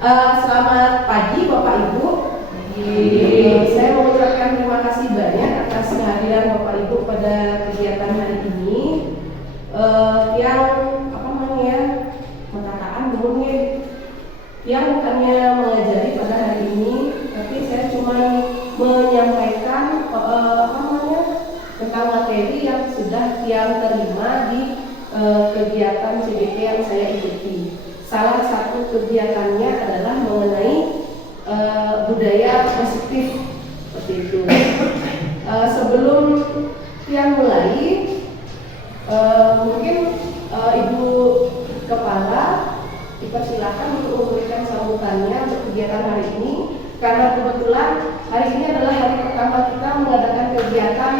Selamat pagi Bapak Ibu. Saya mengucapkan terima kasih banyak atas kehadiran Bapak Ibu pada kegiatan hari ini. Yang mengatakan yang bukannya mengajari pada hari ini, tapi saya cuma menyampaikan tentang materi yang sudah yang terima di kegiatan CBP yang saya ikuti. Salah satu kegiatannya adalah mengenai budaya positif seperti itu. Sebelum yang mulai, mungkin Ibu Kepala dipersilakan untuk memberikan sambutannya untuk kegiatan hari ini, karena kebetulan hari ini adalah hari pertama kita mengadakan kegiatan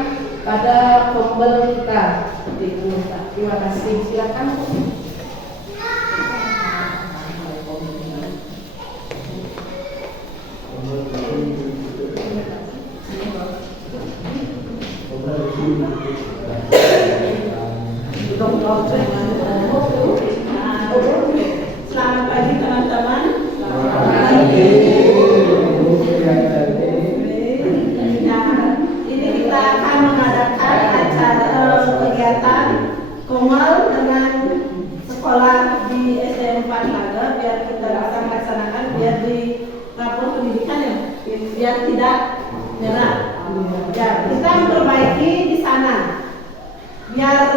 pada kombel kita seperti itu. Terima kasih. Silakan. Selamat pagi teman-teman. Ini kita akan mengadakan acara kegiatan komal dengan sekolah di SM 4 Naga, biar kita bisa melaksanakan biar di lapor pendidikan ya, biar tidak merah. Ya, kita memperbaiki di sana biar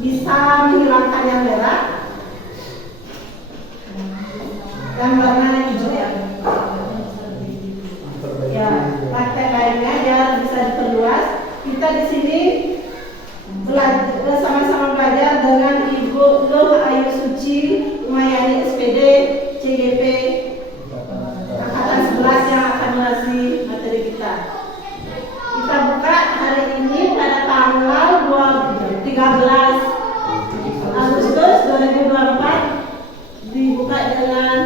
bisa menghilangkan yang merah dan warna hijau ya. Ya, praktek lainnya biar bisa diperluas. Kita di sini sama-sama belajar dengan Ibu Loh Ayu Suci Umayani SPD CGP angkatan 11 yang akan mengasih materi kita. Kita buka hari ini pada tanggal 13 Agustus 2024, dibuka dengan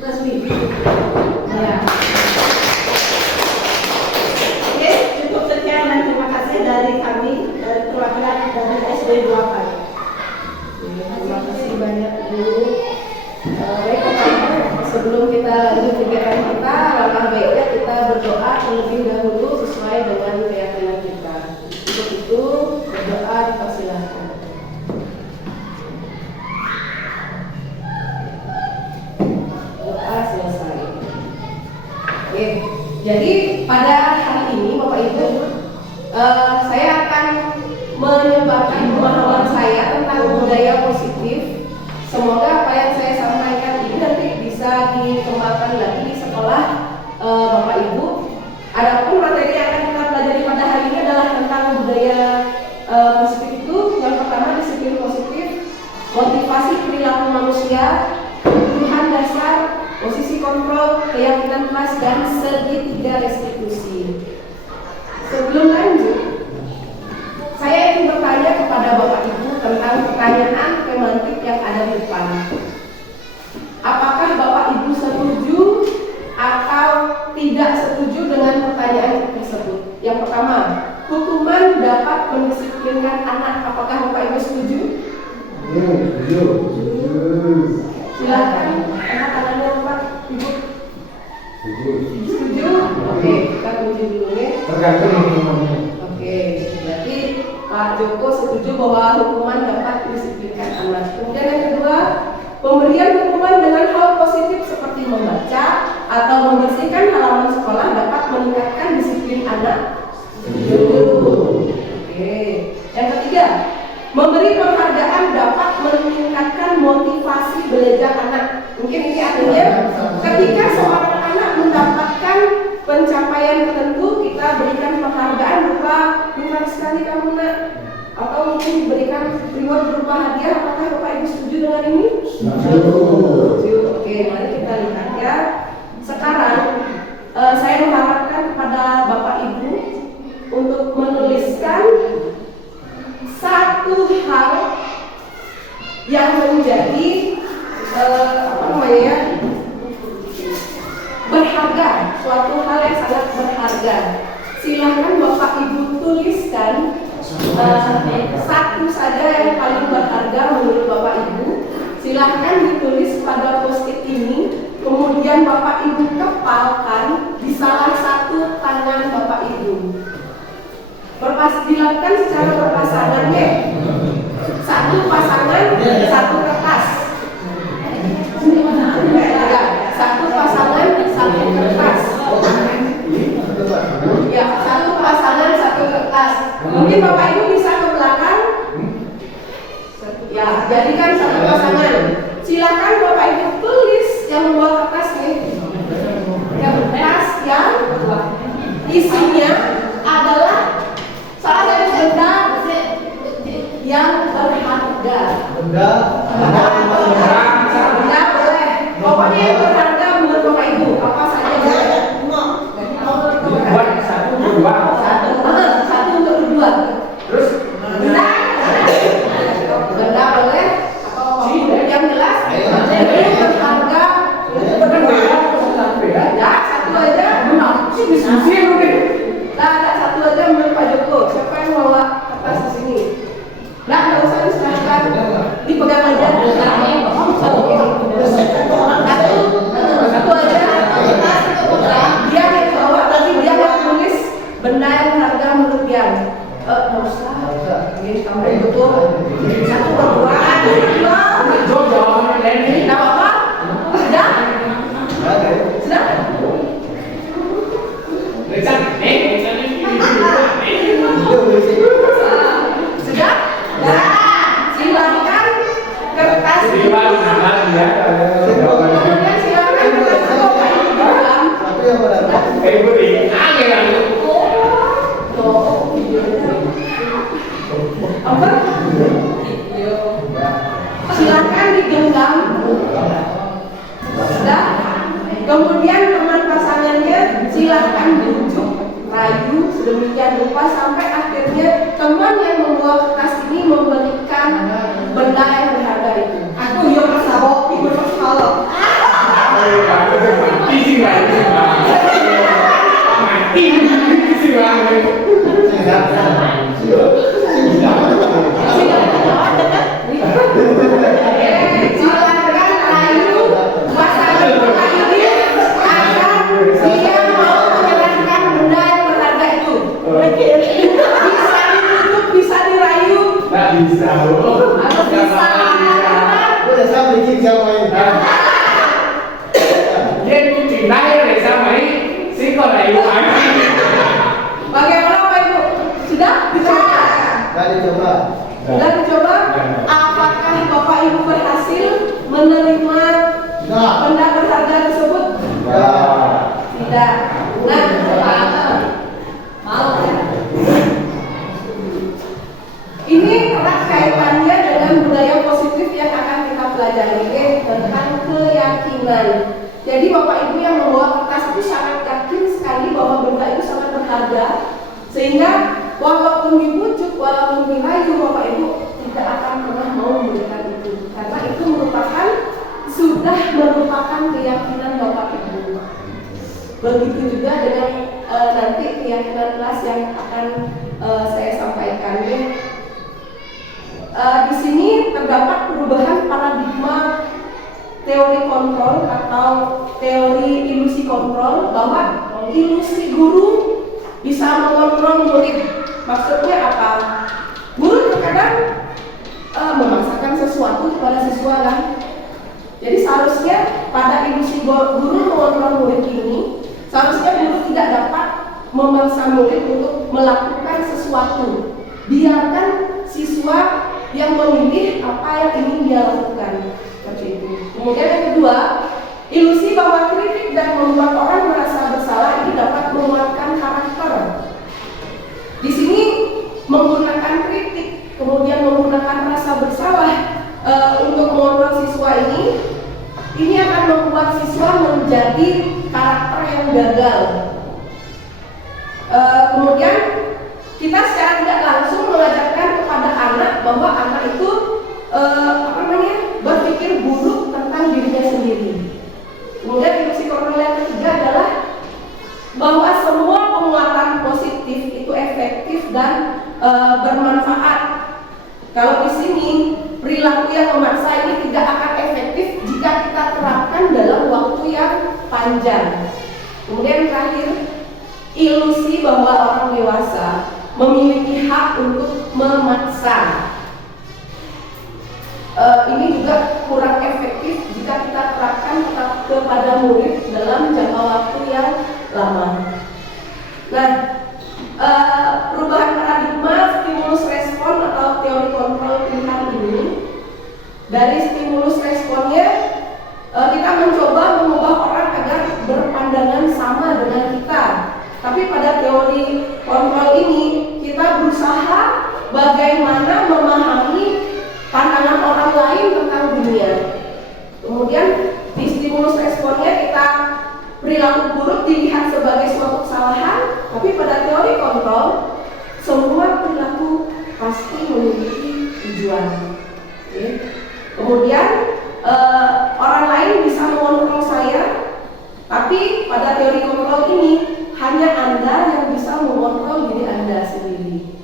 resmi. Ya. Oke, cukup sekian dan terima kasih dari kami, dari perwakilan dari SD 2 Terima kasih banyak Bu. Baik, sebelum kita lanjut kegiatan kita, langkah baiknya kita berdoa terlebih dahulu sesuai dengan keyakinan kita. Untuk itu berdoa dipersilakan. Doa selesai. Oke, jadi pada hari ini Bapak Ibu, saya akan menyebarkan pemahaman saya tentang budaya positif. Semoga apa yang saya sampaikan ini nanti bisa dikembangkan lagi di sekolah Bapak Ibu. Adapun materi yang akan kita pelajari pada hari ini adalah tentang budaya positif itu. Yang pertama, disiplin positif, motivasi perilaku manusia, kebutuhan dasar, posisi kontrol, keyakinan kelas, dan segitiga restitusi. Sebelum lanjut, saya ingin bertanya kepada Bapak Ibu tentang pertanyaan semantik yang ada di depan. Apakah Bapak Ibu setuju atau tidak setuju dengan pertanyaan tersebut? Yang pertama, hukuman dapat mendisiplinkan anak. Apakah Bapak Ibu setuju? Setuju. Silakan angkat tangannya Bapak Ibu. Setuju? Oke, kita uji dulu ya. Tergantung hukumannya. Oke, berarti Pak Joko setuju bahwa hukuman dapat mendisiplinkan anak. Kemudian yang kedua, pemberian hukuman dengan hal positif seperti membaca atau membersihkan halaman sekolah dapat meningkatkan disiplin anak. Oke. Yang ketiga, memberi penghargaan dapat meningkatkan motivasi belajar anak. Mungkin ini artinya ketika seorang anak mendapatkan pencapaian tertentu, kita berikan penghargaan berupa pintar sekali kamu nak, atau mungkin diberikan reward berupa hadiah. Apakah Bapak Ibu setuju dengan ini? Setuju. Oke, mari kita lihat ya. Sekarang saya mengharapkan kepada Bapak Ibu untuk menuliskan satu hal yang menjadi berharga, suatu hal yang sangat berharga. Silahkan Bapak Ibu tuliskan satu saja yang paling berharga menurut Bapak Ibu. silahkan ditulis pada post-it ini, kemudian Bapak Ibu kepalkan di salah satu tangan Bapak Ibu. Dilakukan secara berpasangan ya. Satu pasangan, satu kertas. Satu pasangan, satu kertas. Ya, satu pasangan, satu kertas. Mungkin Bapak Ibu bisa ke belakang. Ya, jadikan satu pasangan. Silakan Bapak Ibu tulis yang membawa kertas nih. Yang kertas yang isinya adalah salah satu benda yang berharga. Benda boleh. Pokoknya yang berharga menurut Bapak Ibu apa saja boleh. Satu untuk berdua. Terus benda boleh atau yang jelas berharga. Ya, satu aja. Diskusi mungkin. Ada satu aja menurut Pak Joko. Siapa yang bawa kertas di sini? Nggak usah diserahkan. Dipegang aja. Satu aja. Dia yang bawa, tapi dia yang tulis benda yang berharga menurut dia. Nggak usah. Ini kamu betul. Satu berdua. Nggak apa-apa. Sudah? Sudah? Sudah? Silakan kertas. Kemudian silakan kertas Bapak Ibu di dalam. Silakan digenggam. Sudah? Kemudian teman pasangannya silakan bujuk, rayu sedemikian rupa sampai akhirnya teman yang membawa kertas ini memberikan benda yang berharga itu. Aku yang bersabok, ibu bersalok. Silakan rayu pasangan Bapak ini agar dia mau menyerahkan benda yang berharga itu. Bisa dibujuk, bisa dirayu. Nggak bisa. Harus bisa. Udah saya bikin siapa ini? Dia bikin lahir dari sama ini, sih kok dari luar. Bagaimana Bapak Ibu? Sudah dicoba? Nggak dicoba. Sudah dicoba? Apakah Bapak Ibu berhasil menerima benda berharga tersebut? Tidak. Nah, mau ya? Ini erat kaitannya dengan budaya positif yang akan kita pelajari tentang keyakinan. Jadi Bapak Ibu yang membawa kertas itu sangat yakin sekali bahwa benda itu sangat berharga, sehingga walaupun dibujuk, walaupun dirayu, Bapak Ibu tidak akan pernah mau memberikan itu, karena itu sudah merupakan keyakinan Bapak Ibu. Begitu juga dengan nanti keyakinan kelas yang akan saya sampaikan. Di sini terdapat perubahan paradigma teori kontrol atau teori ilusi kontrol, bahwa ilusi guru bisa mengontrol murid. Maksudnya apa? Guru terkadang memaksakan sesuatu kepada siswa kan. Jadi seharusnya pada ilusi guru mengontrol murid ini, seharusnya guru tidak dapat memaksa murid untuk melakukan sesuatu. Biarkan siswa yang memilih apa yang ingin dia lakukan. Seperti itu. Kemudian yang kedua, ilusi bahwa kritik dan membuat orang merasa bersalah ini dapat menguatkan karakter. Di sini menggunakan kritik, kemudian menggunakan rasa bersalah untuk mengontrol siswa ini akan membuat siswa menjadi karakter yang gagal. Kemudian kita secara tidak langsung mengajarkan kepada anak bahwa anak itu berpikir buruk tentang dirinya sendiri. Kemudian ilusi kontrol yang ketiga adalah bahwa semua penguatan positif itu efektif dan bermanfaat. Kalau di sini perilaku yang memaksa ini tidak akan wajar. Kemudian terakhir, ilusi bahwa orang dewasa memiliki hak untuk memaksa. Ini juga kurang efektif jika kita terapkan kepada murid dalam jangka waktu yang lama. Nah, perubahan paradigma stimulus respon atau teori kontrol pilihan ini, dari stimulus responnya kita mencoba mengubah orang agar berpandangan sama dengan kita. Tapi pada teori kontrol ini kita berusaha bagaimana memahami pandangan orang lain tentang dunia. Kemudian di stimulus responnya kita perilaku buruk dilihat sebagai suatu kesalahan, tapi pada teori kontrol semua perilaku pasti memiliki tujuan. Oke. Kemudian orang lain bisa mengontrol saya, tapi pada teori kontrol ini hanya Anda yang bisa mengontrol diri Anda sendiri.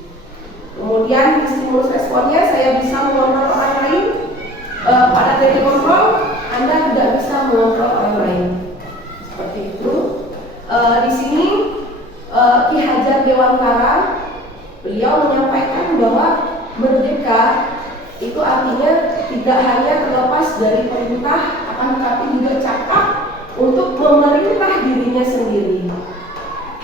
Kemudian di stimulus responnya saya bisa mengontrol orang lain. Pada teori kontrol Anda tidak bisa mengontrol orang lain. Seperti itu. Di sini Ki Hajar Dewantara beliau menyampaikan bahwa merdeka itu artinya tidak hanya terlepas dari perintah, akan tetapi juga cakap untuk memerintah dirinya sendiri.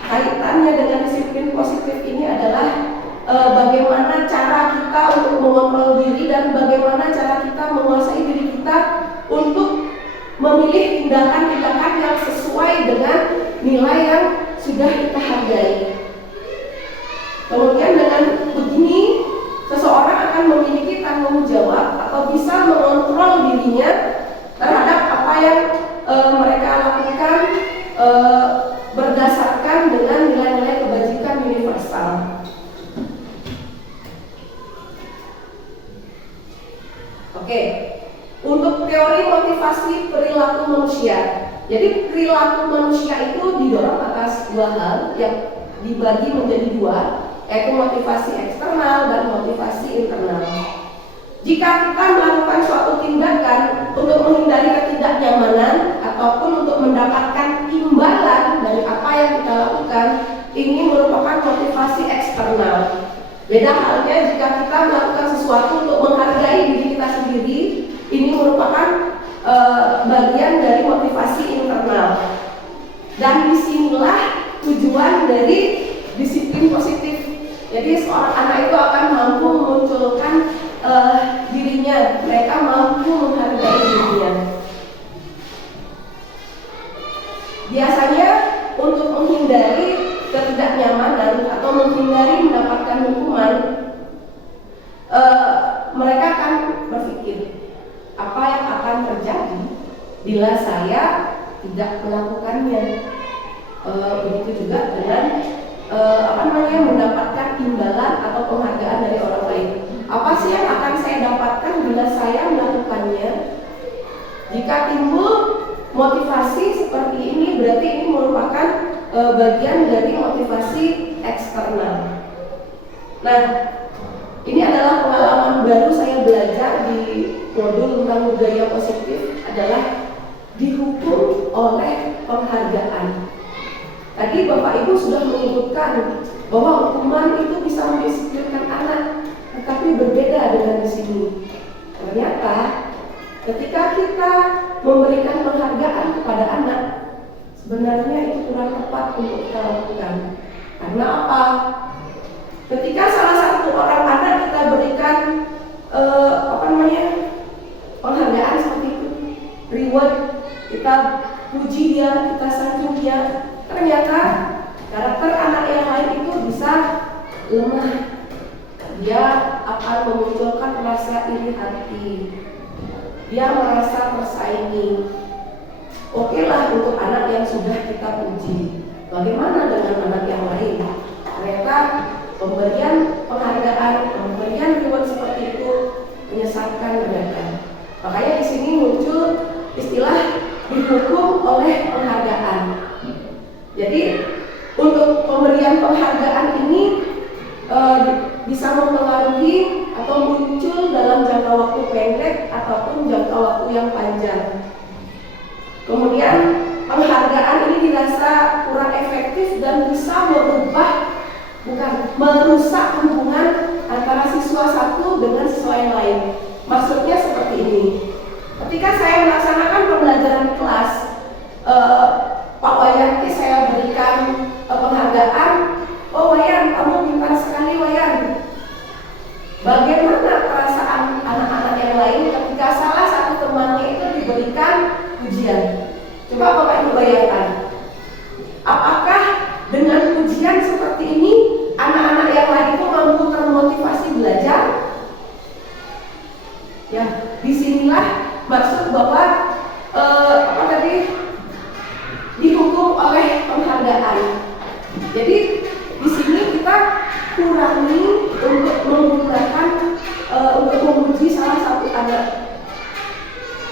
Kaitannya dengan disiplin positif ini adalah bagaimana cara kita untuk mengontrol diri dan bagaimana cara kita menguasai diri kita untuk memilih tindakan-tindakan yang sesuai dengan nilai yang sudah kita hargai. Kemudian dengan begini seseorang akan memiliki tanggung jawab atau bisa mengontrol dirinya terhadap apa yang mereka lakukan berdasarkan dengan nilai-nilai kebajikan universal. Oke, untuk teori motivasi perilaku manusia. Jadi perilaku manusia itu didorong atas dua hal yang dibagi menjadi dua, yaitu motivasi eksternal dan motivasi internal. Jika kita melakukan suatu tindakan untuk menghindari ketidaknyamanan ataupun untuk mendapatkan imbalan dari apa yang kita lakukan, ini merupakan motivasi eksternal. Beda halnya jika kita melakukan sesuatu untuk menghargai diri kita sendiri, ini merupakan bagian dari motivasi internal. Dan disinilah tujuan dari disiplin positif. Jadi seorang anak itu akan mampu memunculkan dirinya, mereka mampu menghargai dirinya. Biasanya untuk menghindari ketidaknyamanan atau menghindari mendapatkan hukuman, mereka akan berpikir apa yang akan terjadi bila saya tidak melakukannya. Begitu juga dengan mendapatkan imbalan atau penghargaan dari orang lain. Apa sih yang akan saya dapatkan bila saya melakukannya? Jika timbul motivasi seperti ini, berarti ini merupakan bagian dari motivasi eksternal. Nah, ini adalah pengalaman baru saya belajar di modul tentang budaya positif, adalah dihukum oleh penghargaan. Tadi Bapak Ibu sudah menyebutkan bahwa hukuman itu bisa mendisiplinkan anak, tetapi berbeda dengan di sini. Ternyata ketika kita memberikan penghargaan kepada anak, sebenarnya itu kurang tepat untuk kita lakukan. Karena apa? Ketika salah satu orang anak kita berikan penghargaan seperti itu, reward, kita puji dia, kita sanjung dia, ternyata karakter anak yang lain itu bisa lemah. Dia akan memunculkan rasa iri hati, dia merasa tersaingi. Oke lah untuk anak yang sudah kita puji. Bagaimana dengan anak yang lain? Ternyata pemberian penghargaan, pemberian reward seperti itu menyesatkan mereka. Makanya di sini muncul istilah dihukum oleh penghargaan. Jadi untuk pemberian penghargaan ini bisa mempengaruhi atau muncul dalam jangka waktu pendek ataupun jangka waktu yang panjang. Kemudian penghargaan bukan merusak hubungan antara siswa satu dengan siswa yang lain. Maksudnya seperti ini. Ketika saya melaksanakan pembelajaran kelas, Pak Wayan, saya berikan penghargaan. Oh Wayan, kamu pintar sekali Wayan. Bagaimana perasaan anak-anak yang lain ketika salah satu temannya itu diberikan ujian? Coba Bapak Ibu bayangkan. Apakah dengan ujian seperti ini anak-anak yang lain itu mampu termotivasi belajar? Ya, disinilah maksud bahwa dihukum oleh penghargaan. Jadi di sini kita kurangi untuk menggunakan untuk memuji salah satu anak.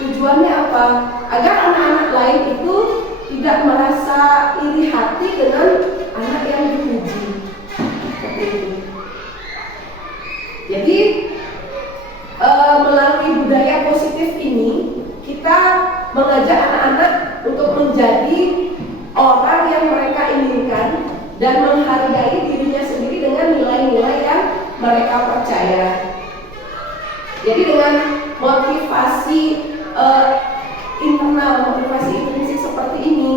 Tujuannya apa? Agar anak-anak lain itu tidak merasa iri hati dengan anak yang dipuji. Seperti itu. Jadi melalui budaya positif ini kita mengajak anak-anak untuk menjadi orang yang mereka inginkan dan menghargai dirinya sendiri dengan nilai-nilai yang mereka percaya. Jadi dengan motivasi internal, motivasi intrinsik seperti ini,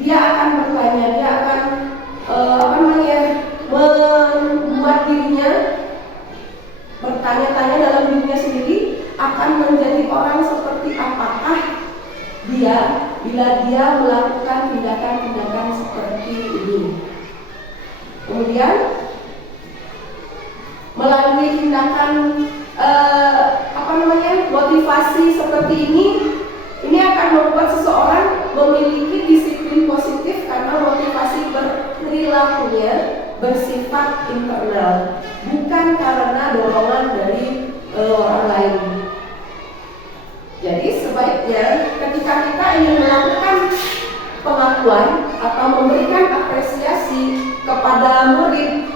dia akan bertanya, dia akan membuat dirinya bertanya-tanya dalam dirinya sendiri akan menjadi orang seperti apakah dia bila dia melakukan tindakan-tindakan seperti ini. Kemudian melalui tindakan motivasi seperti ini akan membuat seseorang memiliki disiplin positif karena motivasi berperilakunya bersifat internal, bukan karena dorongan dari orang lain. Jadi sebaiknya ketika kita ingin melakukan pengakuan atau memberikan apresiasi kepada murid,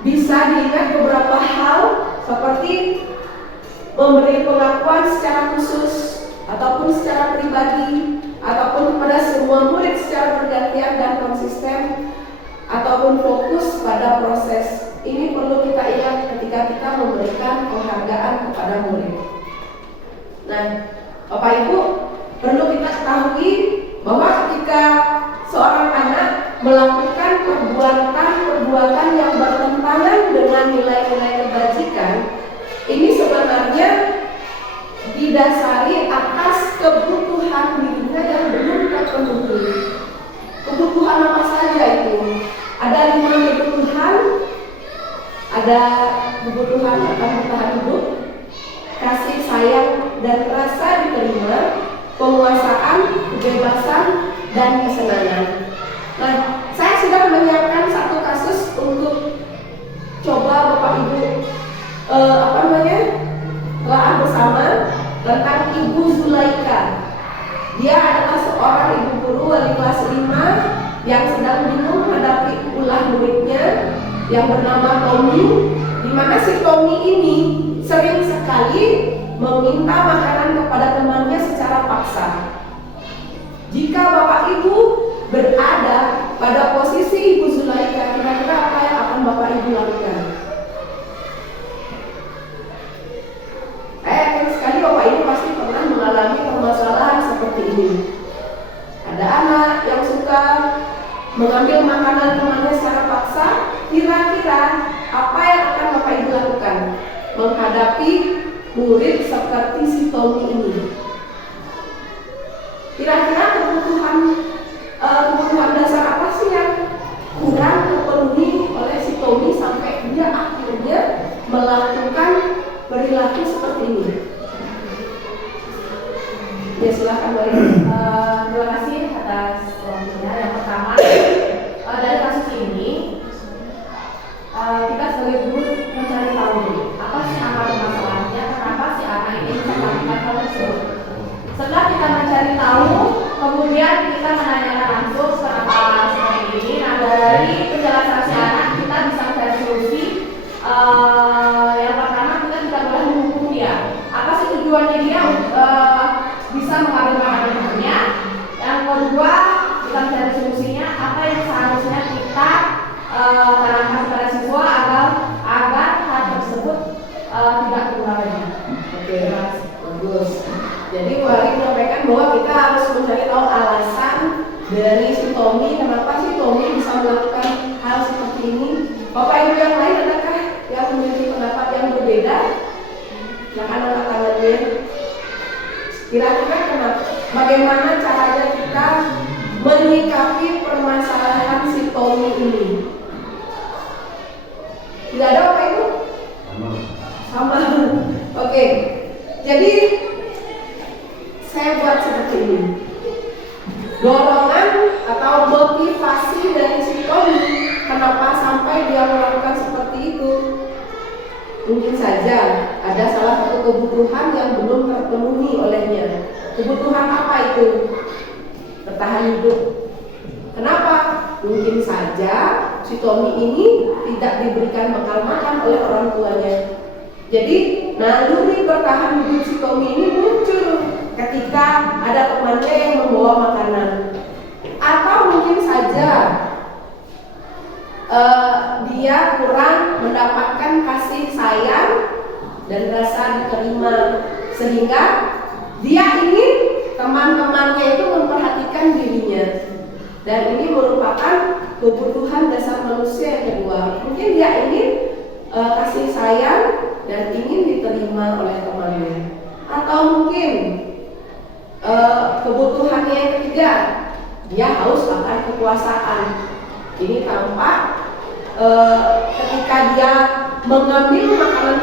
bisa diingat beberapa hal seperti memberi pengakuan secara khusus ataupun secara pribadi ataupun kepada semua murid secara bergantian dan konsisten ataupun fokus pada proses. Ini perlu kita ingat ketika kita memberikan penghargaan kepada murid. Nah, Bapak Ibu, perlu kita ketahui bahwa ketika seorang anak melakukan perbuatan yang bertentangan dengan nilai-nilai kebajikan, ini sebenarnya didasari atas kebutuhan dirinya yang belum terpenuhi. Kebutuhan apa saja itu? Ada 5 kebutuhan. Ada kebutuhan akan bertahan hidup, kasih sayang dan rasa diterima, penguasaan, kebebasan, dan kesenangan. Nah, saya sudah menyiapkan satu kasus untuk coba Bapak Ibu telah bersama tentang Ibu Zulaika. Dia adalah seorang ibu guru wali kelas 5 yang sedang bingung menghadapi ulah muridnya yang bernama Tommy, di mana si Tommy ini sering sekali meminta makanan kepada temannya secara paksa. Jika Bapak Ibu berada pada posisi Ibu Zulaika, kira-kira apa yang akan Bapak Ibu lakukan? Saya yakin sekali Bapak Ibu pasti pernah mengalami permasalahan seperti ini. Ada anak yang suka mengambil makanan temannya secara paksa. Kira-kira apa yang akan Bapak Ibu lakukan menghadapi murid seperti si Tommy ini? Kira-kira kebutuhan dasar apa sih yang kurang terpenuhi oleh si Tommy sampai dia akhirnya melakukan perilaku seperti ini? Ya, silakan Mbak. Terima kasih atas waktunya. Yang pertama, dari kasus ini kita sebagai guru mencari tahu dulu apa sih akar masalahnya, kenapa si anak ini bisa melakukan hal tersebut. Setelah kita mencari tahu, kemudian kita menanyakan langsung kenapa seperti ini. Nah, dari penjelasan si anak kita bisa mencari solusi. Yang pertama, kita tidak boleh menghukum dia. Apa sih tujuannya dia bisa mengambil makanan temannya? Yang kedua, kita mencari solusinya. Apa yang seharusnya kita Kira-kira kenapa? Bagaimana caranya kita menyikapi permasalahan si Tommy ini? Tidak ada Bapak Ibu? Sama. Oke. Jadi saya buat seperti ini. Dorongan atau motivasi dari si Tommy kenapa sampai dia melakukan seperti itu? Mungkin saja ada salah satu kebutuhan yang belum terpenuhi olehnya. Kebutuhan apa itu? Bertahan hidup. Kenapa? Mungkin saja si Tommy ini tidak diberikan bekal makan oleh orang tuanya. Jadi naluri bertahan hidup si Tommy ini muncul ketika ada temannya yang membawa makanan. Atau mungkin saja dia kurang mendapatkan kasih sayang dan rasa diterima, sehingga dia ingin teman-temannya itu memperhatikan dirinya. Dan ini merupakan kebutuhan dasar manusia yang kedua. Mungkin dia ingin kasih sayang dan ingin diterima oleh temannya. Atau mungkin kebutuhannya yang ketiga, dia haus akan kekuasaan. Ini tampak ketika dia mengambil makanan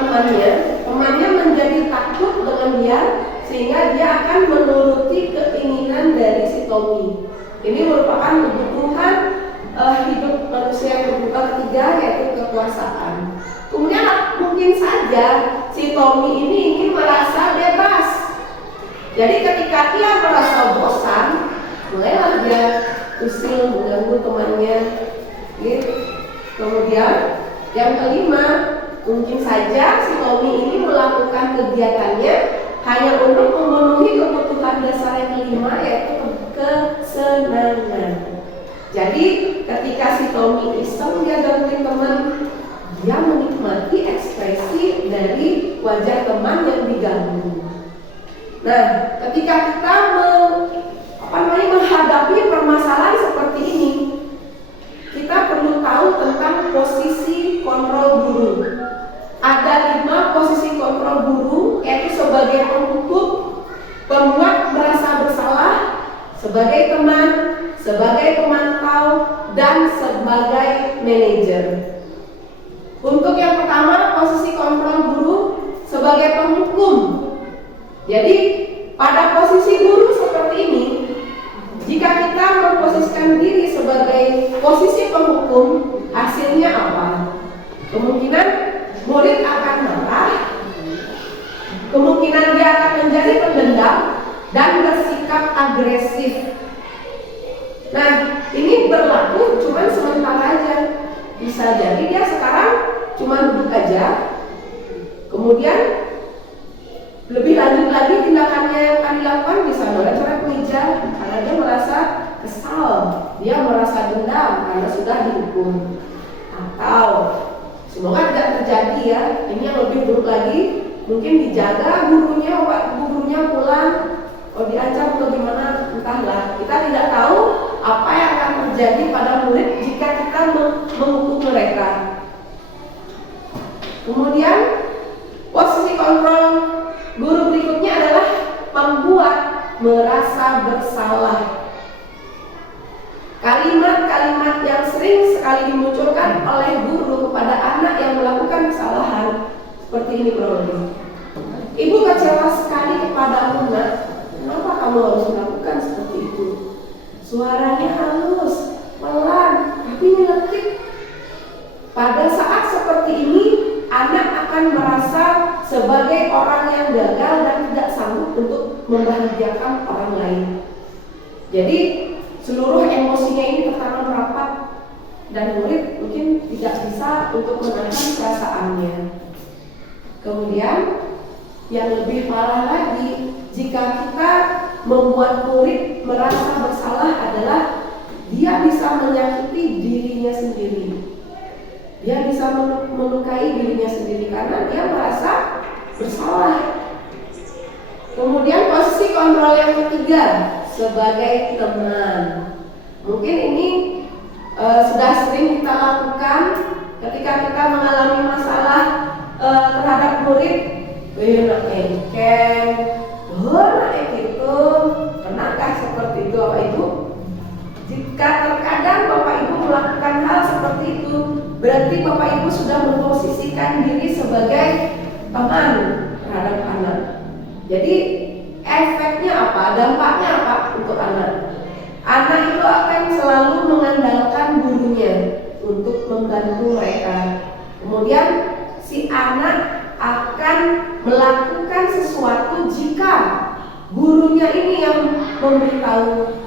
temannya menjadi takut dengan dia, sehingga dia akan menuruti keinginan dari si Tommy. Ini merupakan kebutuhan hidup manusia yang ketiga, yaitu kekuasaan. Kemudian mungkin saja si Tommy ini ingin merasa bebas. Jadi ketika dia merasa bosan, mulailah dia usil mengganggu temannya. Kemudian yang kelima, mungkin saja si Tommy ini melakukan kegiatannya hanya untuk memenuhi kebutuhan dasar yang kelima, yaitu kesenangan. Jadi ketika si Tommy iseng dia gangguin teman, dia menikmati ekspresi dari wajah teman yang diganggu. Nah, ketika kita menghadapi permasalahan seperti ini, kita perlu tahu tentang posisi kontrol guru. Ada 5 posisi kontrol guru, yaitu sebagai penghukum, pembuat merasa bersalah, sebagai teman, sebagai pemantau, dan sebagai manajer. Untuk yang pertama, posisi kontrol guru sebagai penghukum. Jadi pada posisi guru seperti ini, jika kita memposisikan diri sebagai posisi penghukum, hasilnya apa? Kemungkinan murid akan marah, kemungkinan dia akan menjadi pendendam dan bersikap agresif. Nah, ini berlaku cuma sementara aja. Bisa jadi dia sekarang cuma duduk aja, kemudian lebih lanjut lagi tindakannya yang akan dilakukan bisa dengan cara meja, karena dia merasa kesal, dia merasa dendam karena sudah dihukum. Atau semoga tidak terjadi ya, ini yang lebih buruk lagi, mungkin dijaga gurunya pulang, diancam atau gimana, entahlah. Kita tidak tahu apa yang akan terjadi pada murid jika kita menghukum mereka. Kemudian posisi kontrol guru berikutnya adalah membuat merasa bersalah. Kalimat-kalimat yang sering sekali dimunculkan oleh guru kepada anak yang melakukan kesalahan seperti ini, Bro. Ibu kecewa sekali kepadamu, nak. Kenapa kamu harus melakukan seperti itu? Suaranya halus, pelan, tapi nyeletik. Pada saat seperti ini, anak akan merasa sebagai orang yang gagal dan tidak sanggup untuk membahagiakan orang lain. Jadi seluruh emosinya ini tertanam rapat dan murid mungkin tidak bisa untuk menahan perasaannya. Kemudian yang lebih parah lagi, jika kita membuat murid merasa bersalah adalah dia bisa menyakiti dirinya sendiri. Dia bisa melukai dirinya sendiri karena dia merasa bersalah. Kemudian posisi kontrol yang ketiga sebagai teman. Mungkin ini sudah sering kita lakukan ketika kita mengalami masalah terhadap murid. Nak engken, nak engken sebagai teman terhadap anak. Jadi efeknya apa? Dampaknya apa untuk anak? Anak itu akan selalu mengandalkan gurunya untuk membantu mereka. Kemudian si anak akan melakukan sesuatu jika gurunya ini yang memberitahu,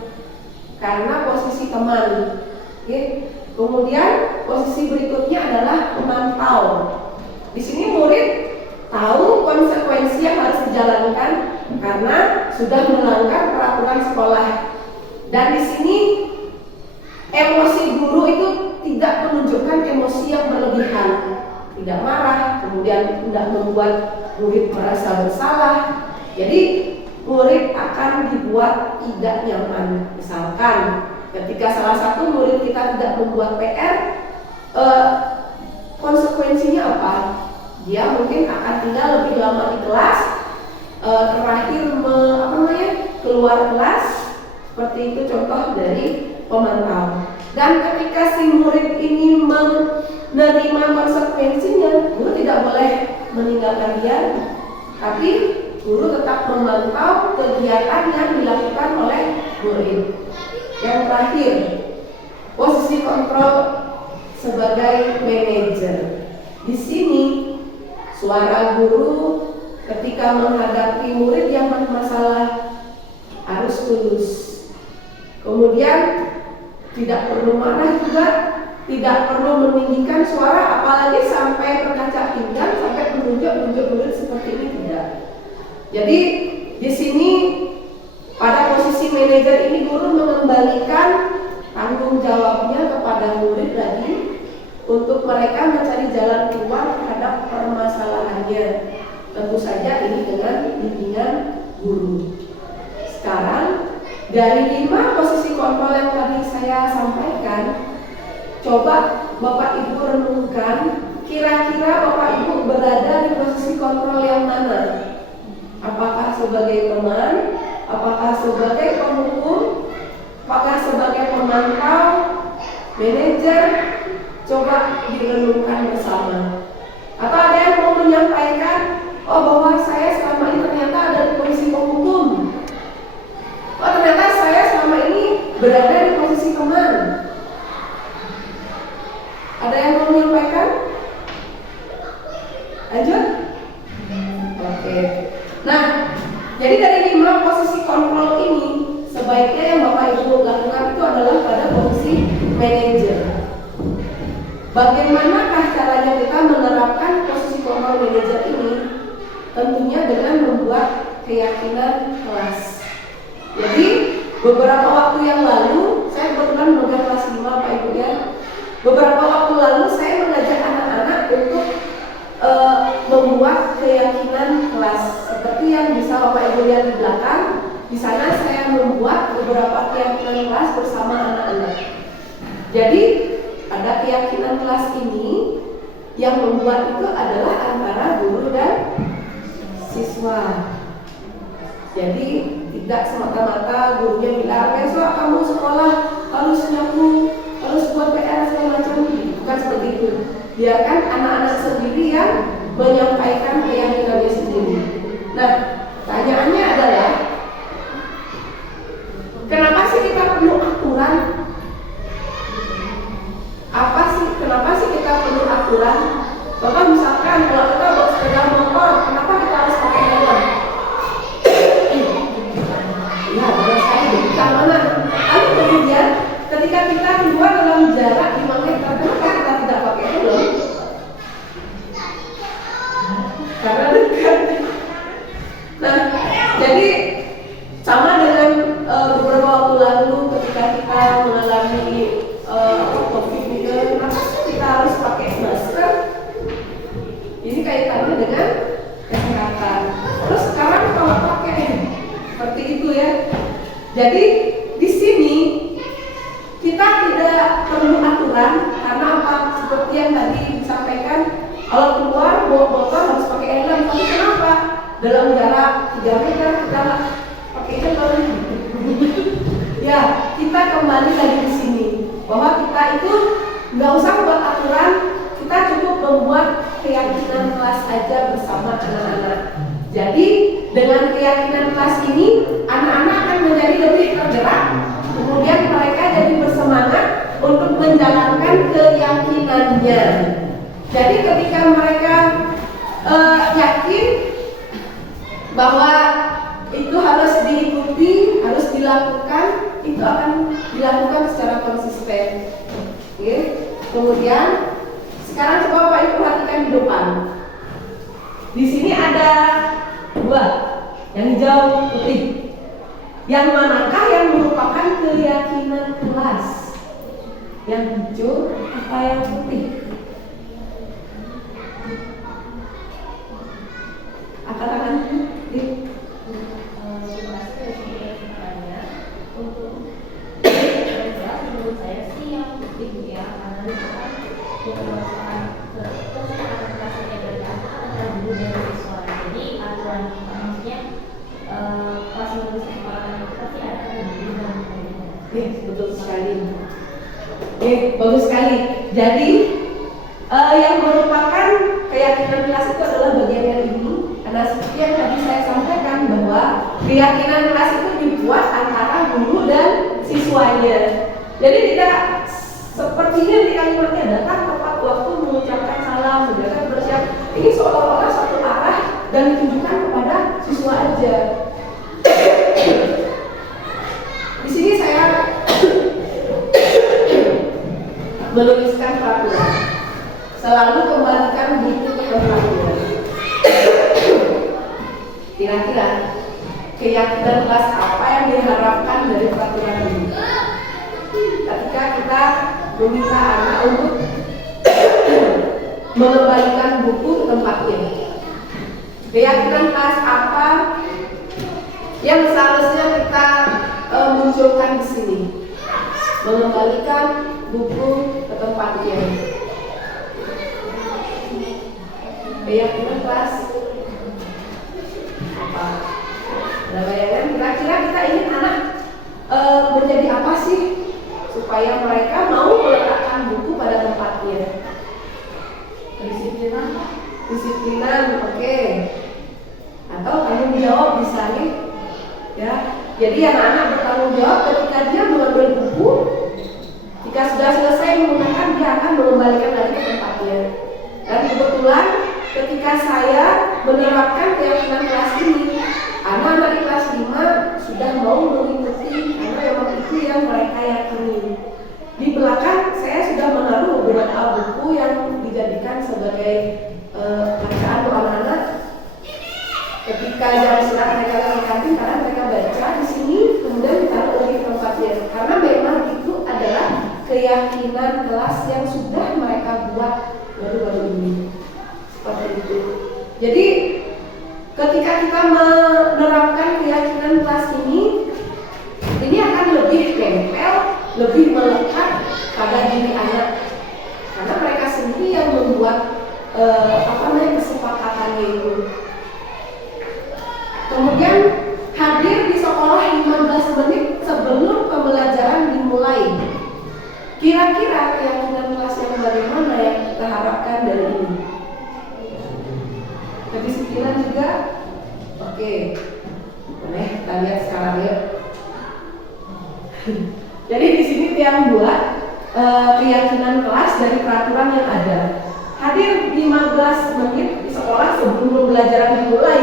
karena posisi teman. Oke. Kemudian posisi berikutnya adalah pemantau. Di sini murid tahu konsekuensi yang harus dijalankan karena sudah melanggar peraturan sekolah. Dan di sini emosi guru itu tidak menunjukkan emosi yang berlebihan, tidak marah, kemudian tidak membuat murid merasa bersalah. Jadi murid akan dibuat tidak nyaman. Misalkan ketika salah satu murid kita tidak membuat PR, konsekuensinya apa? Dia mungkin akan tinggal lebih lama di kelas, terakhir keluar kelas. Seperti itu contoh dari pemantau. Dan ketika si murid ini menerima konsekuensinya, guru tidak boleh meninggalkan dia, tapi guru tetap memantau kegiatan yang dilakukan oleh murid. Yang terakhir, posisi kontrol sebagai manajer. Di sini suara guru ketika menghadapi murid yang bermasalah harus tulus. Kemudian tidak perlu marah juga, tidak perlu meninggikan suara, apalagi sampai berkaca pinggang, sampai menunjuk murid seperti ini, tidak. Jadi di sini pada posisi manajer ini guru mengembalikan tanggung jawabnya kepada murid lagi untuk mereka mencari jalan keluar terhadap permasalahannya. Tentu saja ini dengan bimbingan guru. Sekarang dari 5 posisi kontrol yang tadi saya sampaikan, coba Bapak Ibu renungkan, kira-kira Bapak Ibu berada di posisi kontrol yang mana? Apakah sebagai teman? Apakah sebagai penghukum? Apakah sebagai pemantau? Manajer? Coba direnungkan bersama. Atau ada yang mau menyampaikan, oh bahwa saya selama ini ternyata ada di posisi penghukum. Oh ternyata saya selama ini berada di posisi teman. Ada yang mau menyampaikan? Lanjut? Oke. Nah, jadi dari 5 posisi kontrol ini, sebaiknya yang Bapak Ibu lakukan itu adalah pada posisi manajer. Bagaimanakah caranya kita menerapkan posisi kontrol manajer ini? Tentunya dengan membuat keyakinan kelas. Jadi beberapa waktu yang lalu, saya kebetulan mengajar kelas 5 Pak Ibu ya. Beberapa waktu lalu saya mengajak anak-anak untuk membuat keyakinan kelas. Seperti yang bisa Bapak Ibu lihat di belakang, di sana saya membuat beberapa keyakinan kelas bersama anak-anak. Jadi pada keyakinan kelas ini yang membuat itu adalah antara guru dan siswa. Jadi tidak semata-mata gurunya bilang besok kamu sekolah harus nyapu, harus buat PR segala macam, bukan seperti itu. Biarkan anak-anak sendiri yang menyampaikan keyakinannya sendiri. Nah, pertanyaannya adalah kenapa sih kita perlu aturan? Kenapa sih kita perlu aturan? Bapak misalkan kalau kita bawa sepeda motor, kenapa kita harus pakai helm? Ya, menurut saya di mana? Lalu kemudian ketika kita keluar dalam jarak 5 meter, kenapa kita tidak pakai helm? Karena dekat. Nah, jadi sama dengan beberapa waktu lalu ketika kita mengalami COVID ini, kenapa sih kita harus pakai masker? Ini kaitannya dengan kesehatan. Terus sekarang kalau pakai seperti itu ya. Jadi di sini kita tidak perlu aturan karena apa? Seperti yang tadi disampaikan, kalau keluar bawa motor harus pakai helm. Tapi kenapa? Dalam jarak 3 meter kita pakai helm. Ya, kita kembali lagi di sini bahwa kita itu nggak usah buat aturan, kita cukup membuat keyakinan kelas aja bersama anak-anak. Jadi dengan keyakinan kelas ini anak-anak akan menjadi lebih tergerak, kemudian mereka jadi bersemangat untuk menjalankan keyakinannya. Jadi ketika mereka yakin bahwa itu harus diikuti, harus dilakukan, itu akan dilakukan secara konsisten. Oke. Kemudian sekarang coba Bapak Ibu perhatikan di depan. Di sini ada dua, yang hijau putih. Yang manakah yang merupakan keyakinan kelas? Yang hijau apa yang putih? Angkat tangan. Menurut saya sih yang penting ya, karena itu kan penguasaan kesempatan kelasnya dari anak antara guru dan siswa. Jadi aturan maksudnya pas menulis kesepakatan itu pasti ada guru dan murid. Betul sekali. Bagus sekali. Jadi yang merupakan keyakinan kelas itu adalah bagian yang ini. Karena seperti yang tadi saya sampaikan bahwa keyakinan kelas itu dibuat antara guru dan siswanya. Jadi tidak sepertinya di kalimatnya datang tepat waktu mengucapkan salam, sudah bersiap. Ini seolah-olah satu arah dan ditujukan kepada siswa aja. Di sini saya menuliskan peraturan. Selalu kembalikan buku ke peraturan. Kira-kira keyakinan kelas apa yang diharapkan dari peraturan ini? Ketika kita meminta anak untuk mengembalikan buku ke tempatnya, keyakinan kelas apa yang seharusnya kita munculkan di sini? Mengembalikan buku ke tempatnya. Keyakinan kelas apa? Ada bayangan kira-kira kita ingin anak menjadi apa sih supaya mereka mau meletakkan buku pada tempatnya? Disiplinan, oke. Atau tanggung jawab bisa nih, ya. Jadi anak-anak bertanggung jawab ketika dia mengambil buku. Jika sudah selesai menggunakan, dia akan mengembalikan lagi ke tempatnya. Dan kebetulan ketika saya menerapkan keyakinan kelas ini, anak-anak di kelas 5 sudah mau mengikuti karena memang itu yang mereka yakini. Di belakang saya sudah menaruh beberapa buku yang dijadikan sebagai bacaan untuk anak-anak. Ketika jam istirahat mereka ke kantin, karena mereka baca di sini, kemudian ditaruh lagi di tempatnya. Karena memang itu adalah keyakinan kelas yang sudah mereka buat baru-baru ini. Seperti itu. Jadi ketika kita menerapkan keyakinan kelas ini akan lebih nempel, lebih melekat pada diri anak, karena mereka sendiri yang membuat kesepakatannya itu. Kemudian hadir di sekolah 15 menit sebelum pembelajaran dimulai. Kira-kira keyakinan kelas yang bagaimana yang kita harapkan dari ini? Kedisiplinan juga, oke. Boleh kita lihat sekarang ya. Jadi di sini yang buat keyakinan kelas dari peraturan yang ada. Hadir 15 menit di sekolah sebelum pembelajaran dimulai.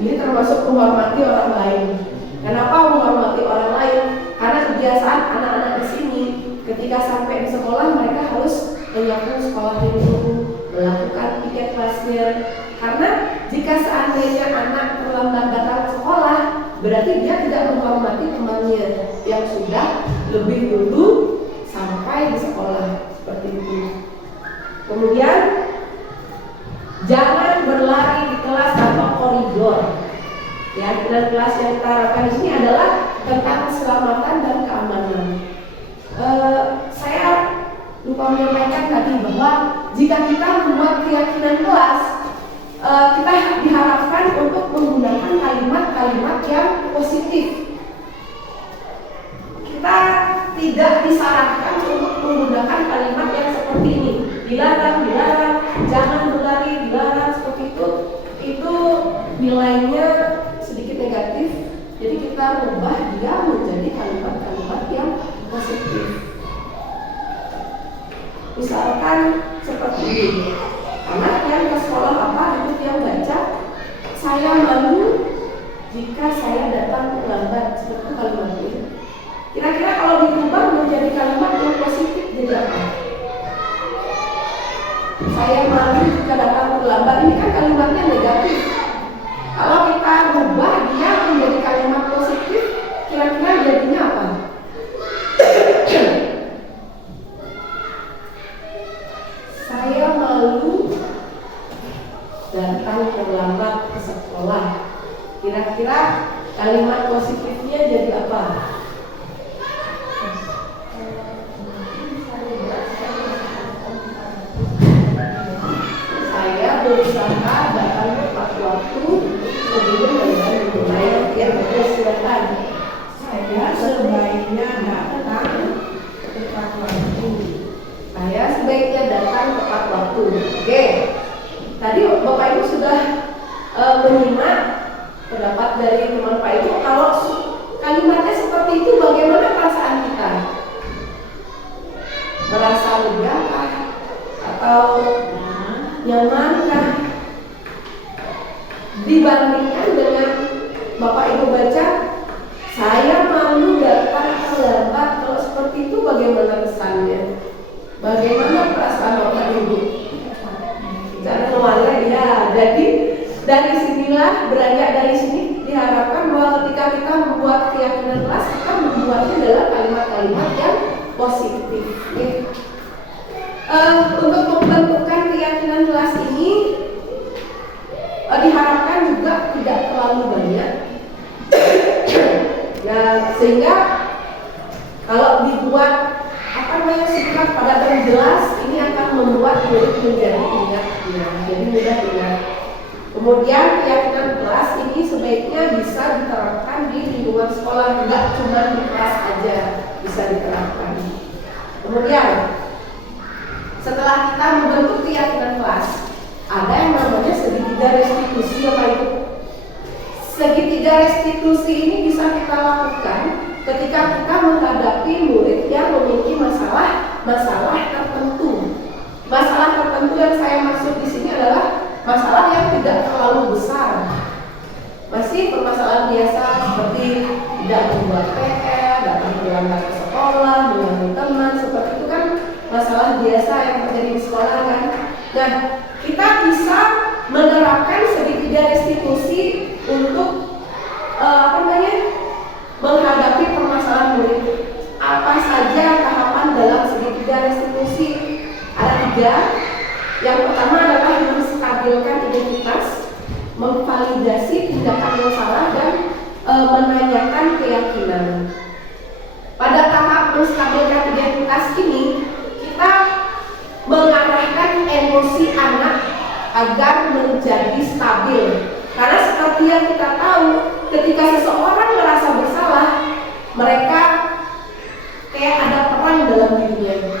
Ini termasuk menghormati orang lain. Kenapa menghormati orang lain? Karena kebiasaan anak-anak di sini ketika sampai di sekolah mereka harus menyapu sekolah dulu, melakukan piket kelasnya. Karena jika seandainya anak terlambat datang ke sekolah, berarti dia tidak menghormati temannya yang sudah lebih dulu sampai di sekolah. Seperti itu. Kemudian jangan berlari di kelas atau koridor. Ya, kelas yang kita harapkan di sini adalah tentang keselamatan dan keamanan. Saya lupa menyampaikan tadi bahwa jika kita membuat keyakinan kelas, kita diharapkan untuk menggunakan kalimat-kalimat yang positif. Kita tidak disarankan untuk menggunakan kalimat yang seperti ini. Dilarang, jangan berlari, dilarang seperti itu nilainya sedikit negatif. Jadi kita rubah dia menjadi kalimat-kalimat yang positif. Misalkan seperti ini, anak yang ke sekolah apa itu dia baca, saya malu jika saya datang terlambat, seperti kalimat ini. Kira-kira kalau dirubah menjadi kalimat yang positif jadi apa? Saya malu jika datang terlambat, ini kan kalimatnya negatif. Kalau kita rubah dia menjadi kalimat positif, kira-kira jadinya apa? Saya malu datang terlambat ke sekolah. Kira-kira kalimat positifnya jadi apa? Saya berusaha datang tepat waktu sebelum memulai yang silakan. Saya sebaiknya datang tepat waktu. Saya sebaiknya datang tepat waktu. Oke. Tadi Bapak Ibu sudah menyimak pendapat dari teman Pak Ibu. Kalau kalimatnya seperti itu, bagaimana perasaan kita? Merasa legakah? Atau nyamankah? Dibandingkan dengan Bapak Ibu baca, saya malu datang terlambat. Kalau seperti itu, bagaimana kesannya? Bagaimana perasaan Bapak Ibu? Cara keluarga ya. Jadi dari sinilah, beranjak dari sini diharapkan bahwa ketika kita membuat keyakinan kelas, kita membuatnya dalam kalimat-kalimat yang positif. Untuk membentukkan keyakinan kelas ini diharapkan juga tidak terlalu banyak. Ya, sehingga kalau dibuat sikap pada dan jelas, ini akan membuat murid menjadi ingat, jadi mudah ingat. Kemudian keyakinan kelas ini sebaiknya bisa diterapkan di lingkungan sekolah, tidak cuma di kelas aja bisa diterapkan. Kemudian setelah kita membentuk keyakinan kelas, ada yang namanya segitiga restitusi ya Pak Ibu. Segitiga restitusi ini bisa kita lakukan ketika kita menghadapi murid yang memiliki masalah tertentu. Masalah tertentu yang saya maksud di sini adalah masalah yang tidak terlalu besar. Masih permasalahan biasa seperti tidak membuat PR, datang terlambat ke sekolah, mengganggu teman, seperti itu kan masalah biasa yang terjadi di sekolah kan. Nah, kita bisa menerapkan segitiga restitusi untuk menghadapi permasalahan murid. Apa saja tahapan dalam segitiga restitusi? Ada 3. Yang pertama adalah menstabilkan identitas, memvalidasi tindakan yang salah, dan menanyakan keyakinan. Pada tahap menstabilkan identitas ini, kita mengarahkan emosi anak agar menjadi stabil. Karena seperti yang kita tahu, ketika seseorang merasa bersalah, mereka kayak ada perang dalam dirinya.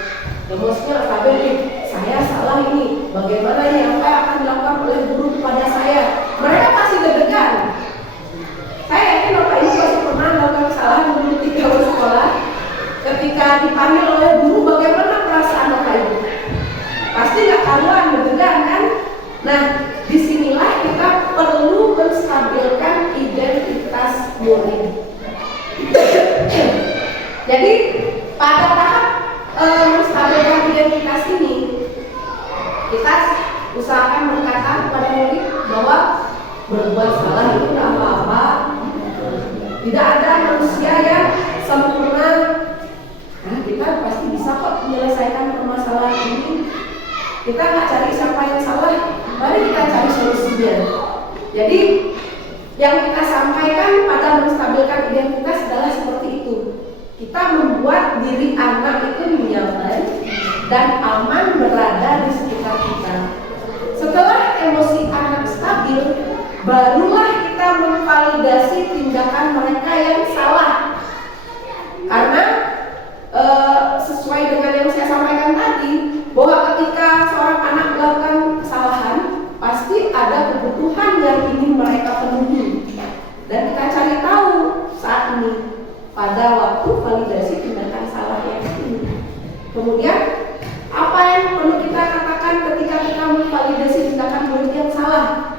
Emosinya stabil, saya salah ini, bagaimana ini, apa yang akan dilakukan oleh guru kepada saya? Mereka pasti deg-degan. Saya yakin Bapak Ibu pasti pernah melakukan kesalahan dulu ketika bersekolah. Ketika dipanggil oleh guru, bagaimana perasaan Bapak Ibu? Pasti nggak karuan, deg-degan kan? Nah, disinilah kita perlu menstabilkan identitas murid. Jadi pada tahap menstabilkan identitas ini, kita usahakan berkata kepada murid bahwa berbuat salah itu tidak apa-apa. Tidak ada manusia yang sempurna. Nah, kita pasti bisa kok menyelesaikan permasalahan ini. Kita nggak cari siapa yang salah, mari kita cari solusinya. Jadi yang kita sampaikan pada menstabilkan identitas adalah seperti itu. Kita membuat diri anak itu nyaman dan aman berada di sekitar kita. Setelah emosi anak stabil, barulah kita memvalidasi tindakan mereka yang salah. Karena sesuai dengan yang saya sampaikan tadi, bahwa ketika seorang anak melakukan ada kebutuhan yang ingin mereka penuhi. Dan kita cari tahu saat ini pada waktu validasi tindakan salah yang ini. Kemudian apa yang perlu kita katakan ketika kita memvalidasi tindakan murid yang salah?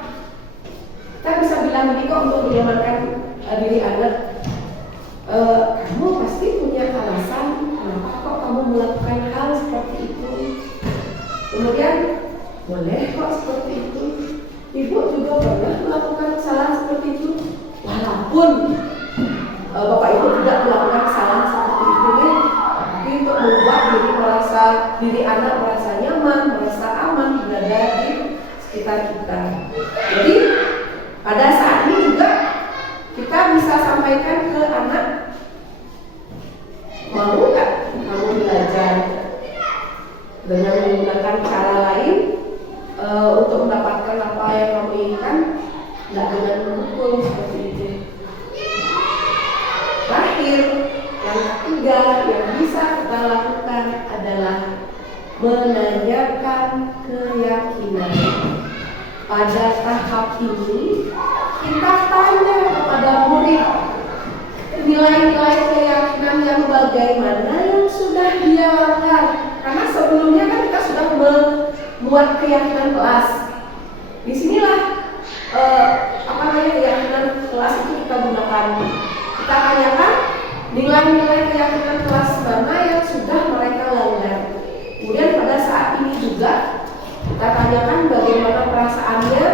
Kita bisa bilang begini kok untuk menyamarkan diri anak. Kamu pasti punya alasan kenapa kok kamu melakukan hal seperti itu. Kemudian boleh kok seperti itu. Ibu juga pernah melakukan kesalahan seperti itu. Walaupun bapak ibu tidak melakukan kesalahan seperti itu nih, tapi untuk membuat diri anak merasa nyaman, merasa aman berada di sekitar kita. Jadi pada saat ini juga kita bisa sampaikan ke anak, mau nggak kamu belajar dengan menggunakan cara lain untuk mendapatkan apa yang kamu inginkan, nggak dengan menghukum seperti itu. Terakhir, yang ketiga yang bisa kita lakukan adalah menanyakan keyakinan. Pada tahap ini kita tanya kepada murid nilai-nilai keyakinan yang bagaimana yang sudah dia langgar. Karena sebelumnya kan kita sudah membuat keyakinan kelas. Disinilah keyakinan kelas itu kita gunakan. Kita tanyakan nilai-nilai keyakinan kelas mana yang sudah mereka langgar. Kemudian pada saat ini juga kita tanyakan bagaimana perasaannya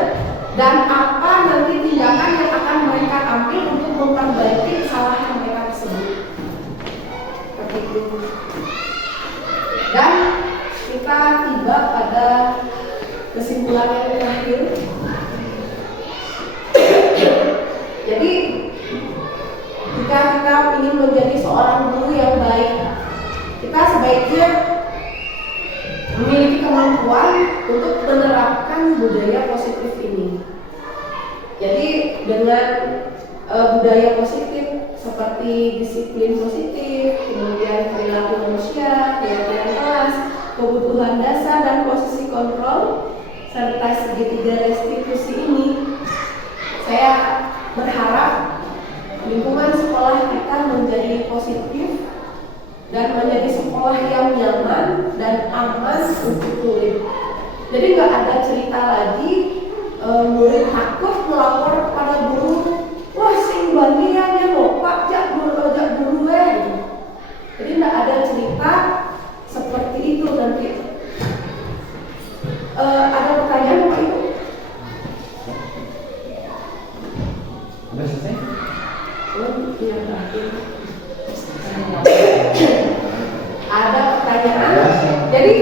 dan apa nanti tindakan yang akan mereka ambil untuk memperbaiki kesalahan mereka tersebut. Seperti itu. Dan kita tiba pada kesimpulan yang terakhir. Jadi jika kita ingin menjadi seorang guru yang baik, kita sebaiknya memiliki kemampuan untuk menerapkan budaya positif ini. Jadi dengan budaya positif seperti disiplin positif, kemudian perilaku manusia, keyakinan kelas, kebutuhan dasar dan posisi kontrol, serta segitiga restitusi ini, saya berharap lingkungan sekolah kita menjadi positif dan menjadi sekolah yang nyaman dan aman untuk murid. Jadi nggak ada cerita lagi murid takut melapor kepada guru, wah sing bandiannya loh pak jak dulu. Jadi nggak ada cerita seperti itu nanti. Ada pertanyaan Pak Ibu? Udah selesai? Ada pertanyaan. Jadi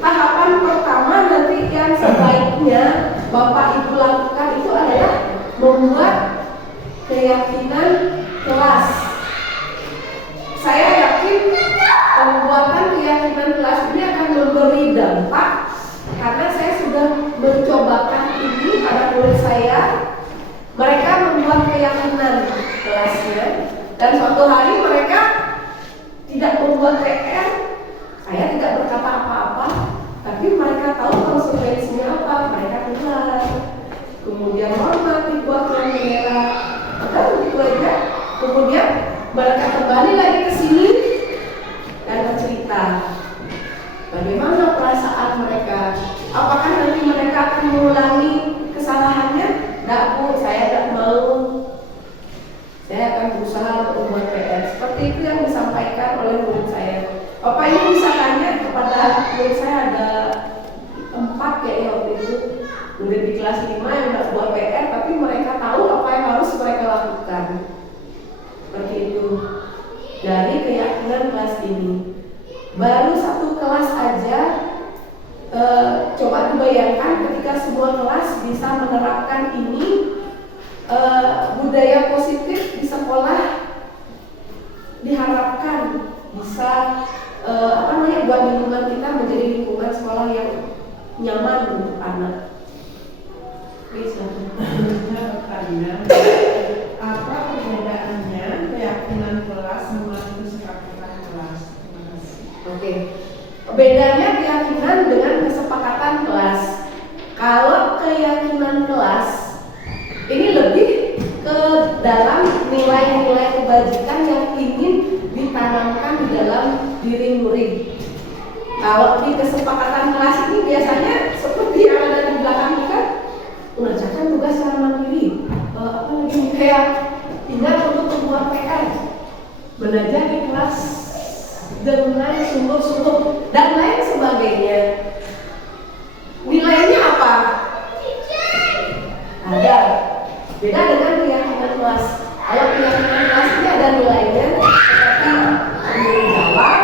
tahapan pertama nanti yang sebaiknya Bapak Ibu lakukan itu adalah membuat keyakinan kelas. Saya yakin pembuatan keyakinan kelas ini akan memberi dampak karena saya sudah mencobakan ini pada murid saya. Mereka membuat keyakinan kelasnya dan suatu hari mereka tidak membuat PR. Saya tidak berkata apa-apa, tapi mereka tahu konsekuensinya apa. Mereka keluar, kemudian hormat dibuat yang merah, atau begitu aja. Kemudian mereka kembali lagi ke sini dan bercerita bagaimana perasaan mereka. Apakah nanti mereka akan mengulangi kesalahannya? Tidak Bu, saya tidak mau. Saya akan berusaha untuk membuat PR. Seperti itu yang disampaikan oleh murid saya. Bapak Ibu bisa tanya kepada murid saya, ada 4 ya waktu itu murid di kelas 5 yang tidak buat PR, tapi mereka tahu apa yang harus mereka lakukan. Seperti itu. Dari keyakinan kelas ini. Baru 1 kelas aja. Coba dibayangkan ketika semua kelas bisa menerapkan ini, budaya positif di sekolah diharapkan bisa buat lingkungan kita menjadi lingkungan sekolah yang nyaman untuk anak. Bisa. Apa perbedaannya keyakinan kelas sama kesepakatan kelas? Terima kasih. Oke. Bedanya keyakinan dengan kesepakatan kelas. Kalau keyakinan kelas ini lebih ke dalam nilai-nilai kebajikan yang ingin ditanamkan di dalam diri murid. Kalau di kesepakatan kelas ini biasanya seperti yang ada di belakang kita, mengerjakan tugas secara mandiri, kayak tinggal untuk membuat PR, belajar di kelas dengan sungguh-sungguh dan lain sebagainya. Nilainya apa? Ada. Beda dengan keyakinan kelas. Kalau keyakinan kelas ini ada nilainya seperti tanggung jawab,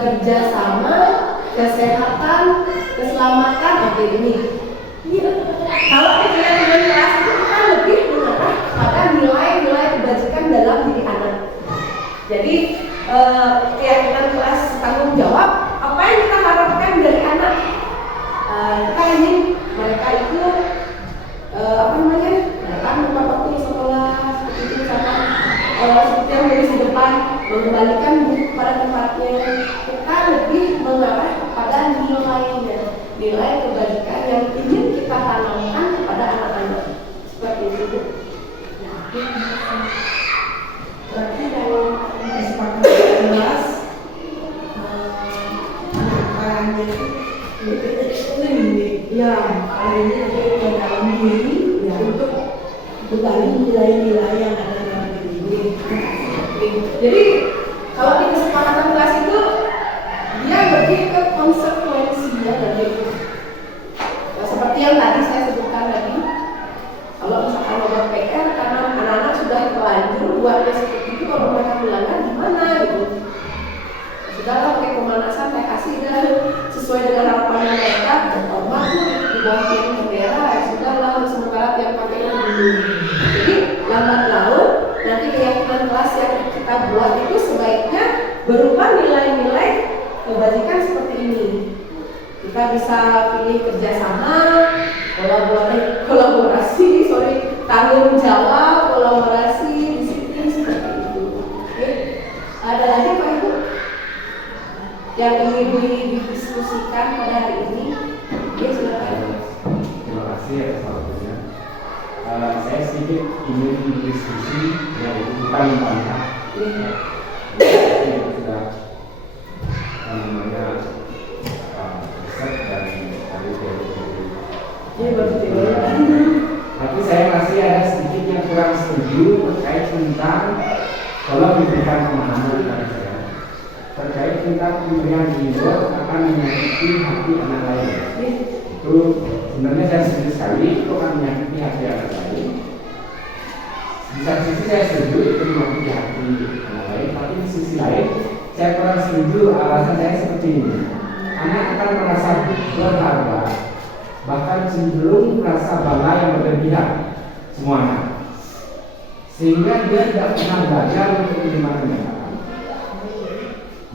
kerjasama, kesehatan, keselamatan, oke ini. Kalau keyakinan kelas itu kita lebih mengarah pada nilai-nilai kebajikan dalam diri anak. Jadi keyakinan kelas tanggung jawab, apa yang kita harapkan dari anak? Kita ingin mereka itu datang tepat waktu ke sekolah, seperti itu, seperti yang dari di depan, mengembalikan buku pada tempatnya. Kita lebih mengarah kepada nilainya, nilai kebajikan yang ingin kita tanamkan kepada anak-anak. Seperti itu. Berarti kalau kesepakatan kelas anak-anaknya itu ekstrim nih. Ya, kalau ini lebih ke dalam diri ya, untuk menggali nilai-nilai yang ada dalam diri ini. Jadi kalau di kesepakatan kelas itu dia lebih ke konsekuensinya dari itu. Nah, seperti yang tadi saya sebutkan tadi, kalau misalkan membuat PR karena anak-anak sudah terlanjur buatnya seperti itu, kalau mereka melanggar gimana gitu. Sudahlah pakai pemanasan, saya kasih dan sesuai dengan harapan mereka, normal tuh di bawah tiang merah, ya sudahlah sementara tiap pakai itu dulu. Jadi lambat laun nanti keyakinan kelas yang kita buat itu sebaiknya berupa nilai-nilai kebajikan seperti ini. Kita bisa pilih kerjasama, kolaborasi, tanggung jawab, kolaborasi, disiplin seperti itu. Oke. Ada lagi Pak Ibu yang ingin didiskusikan pada hari ini? Ya, silakan. Terima kasih atas waktunya. Saya sedikit ingin berdiskusi yang bukan tentang sudah namanya riset dari teori. Tapi saya masih ada sedikit yang kurang setuju terkait tentang kalau diberikan pemahaman kepada saya terkait tentang pemberian reward akan menyakiti hati anak lain. Itu sebenarnya saya setuju sekali itu akan menyakiti hati anak lain. Di satu sisi saya setuju itu menyakiti hati anak lain, tapi di sisi lain saya kurang setuju. Alasan saya seperti ini: anak akan merasa berharga, bahkan cenderung merasa bangga yang berlebihan semuanya, sehingga dia tidak pernah belajar untuk menerima kenyataan.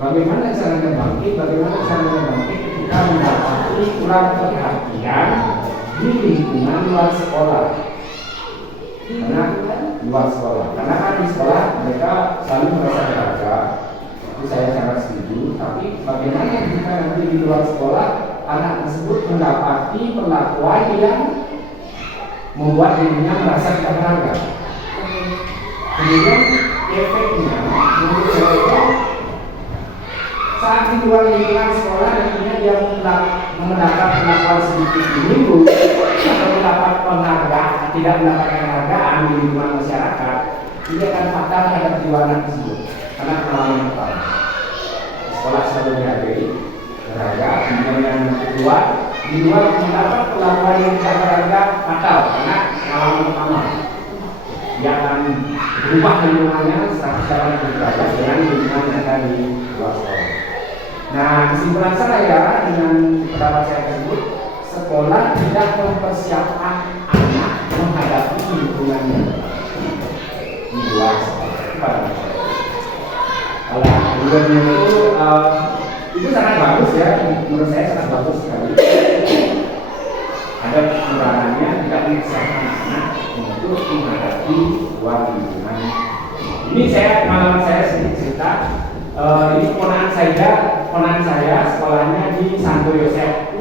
Bagaimana caranya bangkit ketika mendapati kurang perhatian di lingkungan luar sekolah. Karena kan di sekolah mereka selalu merasa berharga, itu saya sangat setuju. Tapi bagaimana jika nanti di luar sekolah anak tersebut mendapati perlakuan yang membuat dirinya merasa tidak berharga? Kemudian efeknya menurut saya saat di luar lingkungan sekolah nantinya dia mendapat perlakuan sedikit menyinggung atau mendapat penghargaan, tidak mendapatkan penghargaan di lingkungan masyarakat, dia akan fatal terhadap jiwa anak tersebut karena pengalaman yang pertama di sekolah selalu dihargai berharga, kemudian yang kedua di luar mendapat perlakuan yang tidak berharga fatal karena pengalaman pertama dia akan berubah lingkungannya 180 derajat dengan lingkungan yang ada di luar sekolah. Nah, kesimpulan saya dengan pendapat saya tersebut, sekolah tidak mempersiapkan anak menghadapi lingkungannya di luar sekolah. Kalau lingkungannya itu sangat bagus ya, menurut saya sangat bagus sekali. Ada peranannya tidak mempersiapkan anak untuk menghadapi luar lingkungan. Ini pengalaman saya sedikit cerita. Ini keponakan saya sekolahnya di Santo Yosef.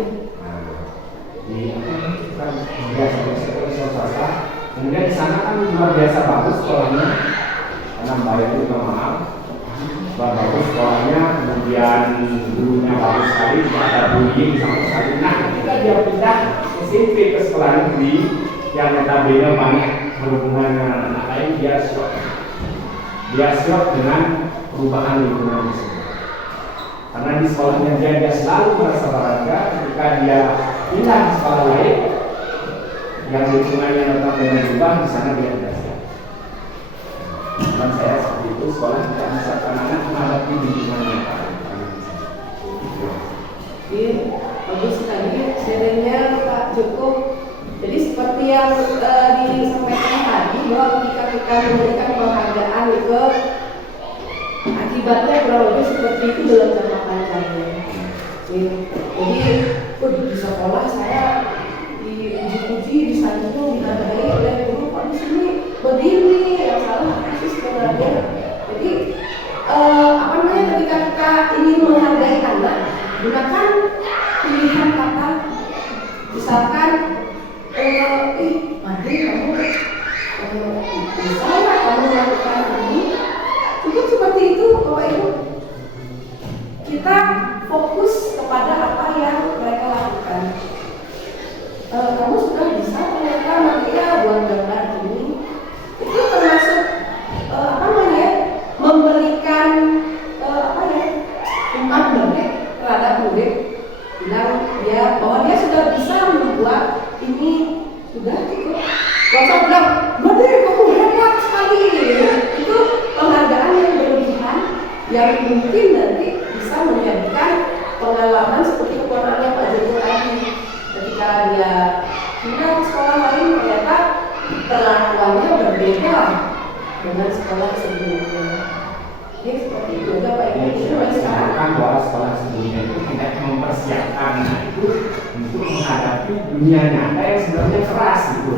Di Santo Yosef swasta. Kemudian di sana kan luar biasa bagus sekolahnya, karena bayar juga mahal. Bagus sekolahnya, kemudian gurunya bagus sekali, tidak ada bullying sama sekali. Nah, ketika dia pindah SMP ke sekolah negeri yang notabene banyak berhubungan dengan anak lain, dia shock dengan perubahan lingkungan tersebut. Karena di sekolahnya dia selalu merasa berharga. Ketika dia pindah ke sekolah lain yang lingkungannya notabene berubah, di sana dia tidak siap. Dan saya seperti itu, sekolah tidak bisa anak-anak menghadapi lingkungan yang baru. Iya, bagus sekali sharingnya Pak Joko. Jadi seperti yang disampaikan tadi, bahwa ketika kita memberikan penghargaan ke akibatnya kurang lebih seperti itu dalam jangka panjangnya. Iya. Jadi di sekolah saya dipuji, disanjung, dihargai oleh guru, kok di sini begini, yang salah apa sih sebenarnya. Jadi ketika kita ingin menghargai anak, gunakan pilihan kata, misalkan Madi kamu bisa nggak kamu lakukan ini, cukup seperti itu Bapak Ibu. Kita fokus kepada apa yang mereka lakukan. Kamu sudah bisa ternyata Maria buat gambar ini, itu termasuk memberikan umpan balik terhadap murid, bilang dia bahwa dia sudah bisa membuat ini, sudah cukup. Gak usah bilang, Madi kamu hebat sekali. Itu penghargaan yang berlebihan yang mungkin nanti bisa menjadikan pengalaman seperti keponakannya Pak Joko tadi. Ketika dia pindah ke sekolah lain, ternyata perlakuannya berbeda dengan sekolah sebelumnya. Jadi seperti itu aja Pak Ibu. Sekarang kan bahwa sekolah sebelumnya itu tidak mempersiapkan itu untuk menghadapi dunia nyata yang sebenarnya keras gitu.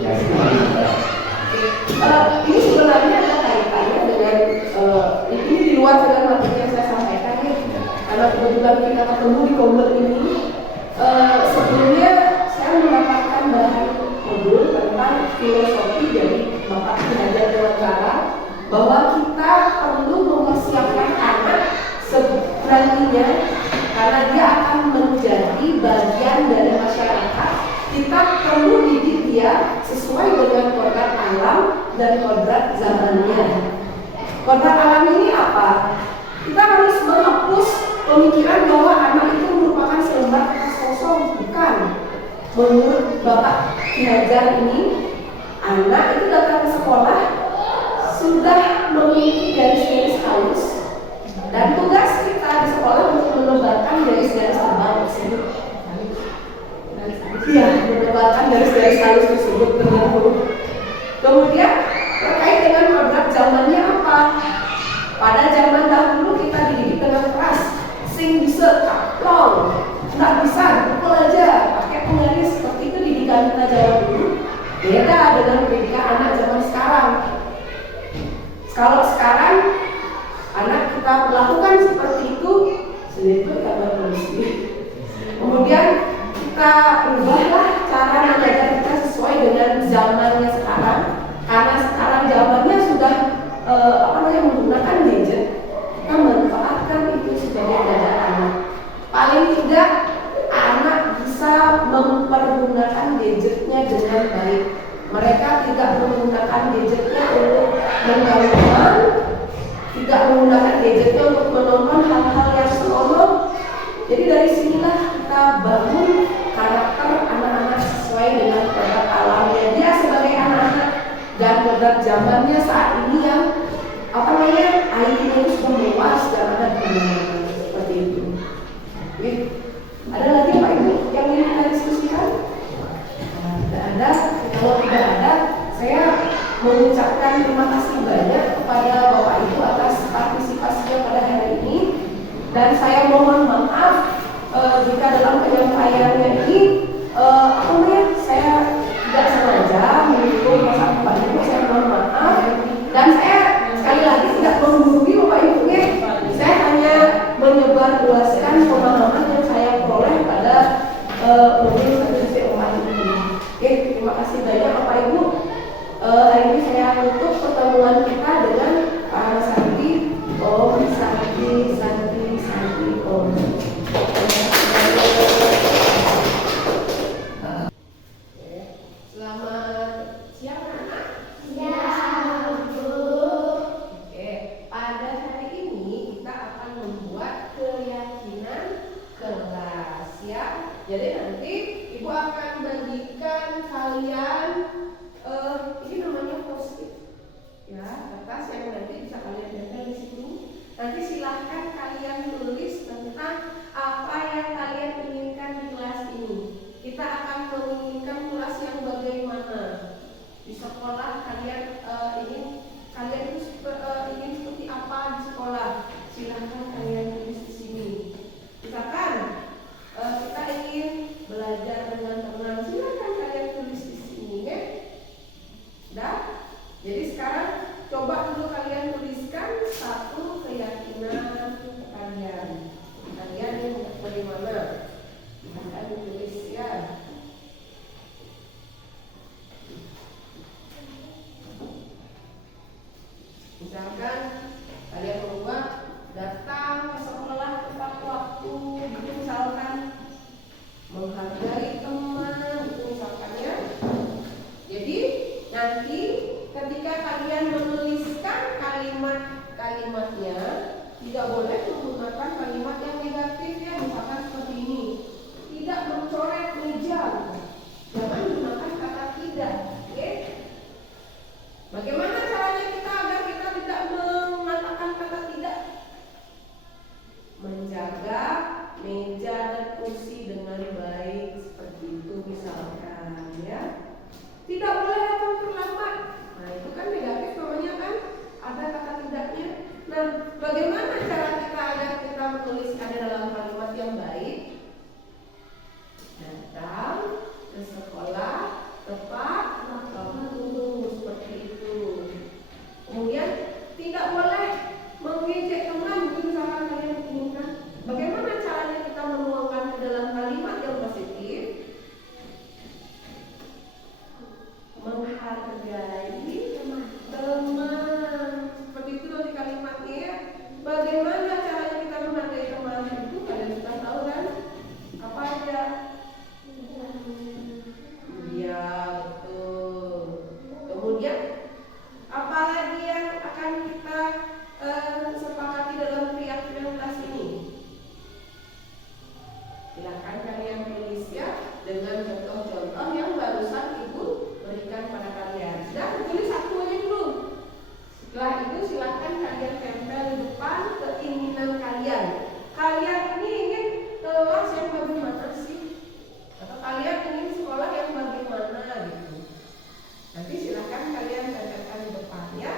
Ya itu. Ini sebenarnya ada kaitannya dengan ini di luar dengan materi yang saya sampaikan ya. Karena kebetulan kita ketemu di Komber ini, sebelumnya saya mendapatkan bahan modul tentang filosofi dari Bapak Ki Hajar Dewantara, bahwa kita perlu mempersiapkan anak nantinya karena dia akan menjadi bagian dari masyarakat. Kita perlu didik dia sesuai dengan kodrat alam dan kodrat zamannya. Kodrat alam ini apa? Kita harus menghapus pemikiran bahwa anak itu merupakan selembar kertas kosong. Bukan. Menurut Bapak Ki Hajar ini, anak itu datang ke sekolah sudah memiliki garis-garis halus, dan tugas kita di sekolah untuk menebalkan garis-garis tebal tersebut. Iya, menebalkan garis-garis halus tersebut dengan huruf. Kemudian terkait dengan kodrat zamannya apa? Pada zaman dahulu kita dididik dengan keras, sing bisa kaplong, nggak bisa pukul aja, pakai penggaris. Seperti itu didikan kita zaman dulu. Beda dengan pendidikan anak zaman sekarang. Kalau sekarang anak kita melakukan seperti itu, itu kabar polisi. Kemudian kita ubahlah cara mengajar kita sesuai dengan zamannya sekarang. Karena sekarang zamannya sudah menggunakan gadget, kita manfaatkan itu sebagai belajar anak. Paling tidak anak bisa mempergunakan gadgetnya dengan baik. Mereka tidak menggunakan gadgetnya untuk menonton, tidak menggunakan gadgetnya untuk menonton hal-hal yang senonoh. Jadi dari sinilah kita bangun karakter anak-anak sesuai dengan kodrat alamnya dia sebagai anak-anak dan kodrat zamannya saat ini yang IT-nya itu sudah meluas dan ada di mana-mana seperti itu. Oke. Ada lagi Pak Ibu yang ingin kita diskusikan? Tidak ada. Kalau tidak ada, saya mengucapkan terima kasih banyak kepada Bapak Ibu atas partisipasinya pada hari ini, dan saya mohon maaf jika dalam penyampaiannya ini saya tidak sengaja menyinggung perasaan Bapak Ibu. Saya mohon maaf, dan saya sekali lagi tidak menggurui Bapak Ibu ya. Ibu akan bagikan kalian ini namanya post-it ya, kertas yang nanti bisa kalian tempel di sini. Nanti silahkan kalian tulis tentang apa yang kalian inginkan di kelas ini. Kita akan menginginkan kelas yang bagaimana di sekolah kalian ingin seperti apa di sekolah. Silahkan kalian tulis di sini. Misalkan kita ingin belajar dengan tenang, silahkan kalian tulis di sini ya. Dah. Jadi sekarang coba dulu kalian tuliskan satu keyakinan kalian. Kalian yang bagaimana? Silahkan tulis ya. Misalkan kalian membuat datang ke sekolah tepat waktu, gitu misalkan menghargai teman, gitu misalkan ya. Jadi nanti ketika kalian menuliskan kalimatnya tidak boleh menggunakan kalimat yang negatif ya, misalkan seperti ini, tidak mencoret meja, jangan gunakan kata tidak, oke? Bagaimana caranya kita agar kita tidak mengatakan kata tidak? Menjaga meja dan kursi dengan baik seperti itu misalkan ya. Tidak boleh datang terlambat. Nah itu kan negatif namanya kan, ada kata tidaknya. Nah bagaimana cara kita agar kita menuliskannya dalam kalimat yang baik? Datang ke sekolah tepat waktu seperti itu. Kemudian tidak boleh mengejek teman, misalkan kalian inginkan. Bagaimana caranya kita menuangkan ke dalam kalimat yang positif? Menghargai teman. Seperti itu nanti kalimatnya ya. Bagaimana caranya kita menghargai teman? Itu kalian sudah tahu kan? Apa aja? Iya, betul. Kemudian apalagi yang akan kita sepakati dalam keyakinan kelas ini? Silakan kalian tulis ya dengan contoh-contoh yang barusan Ibu berikan pada kalian. Sudah tulis satu aja dulu. Setelah itu silakan kalian tempel di depan keinginan kalian. Kalian ini ingin kelas yang bagaimana sih? Atau kalian ingin sekolah yang bagaimana gitu? Nanti silakan kalian tempelkan di depan ya.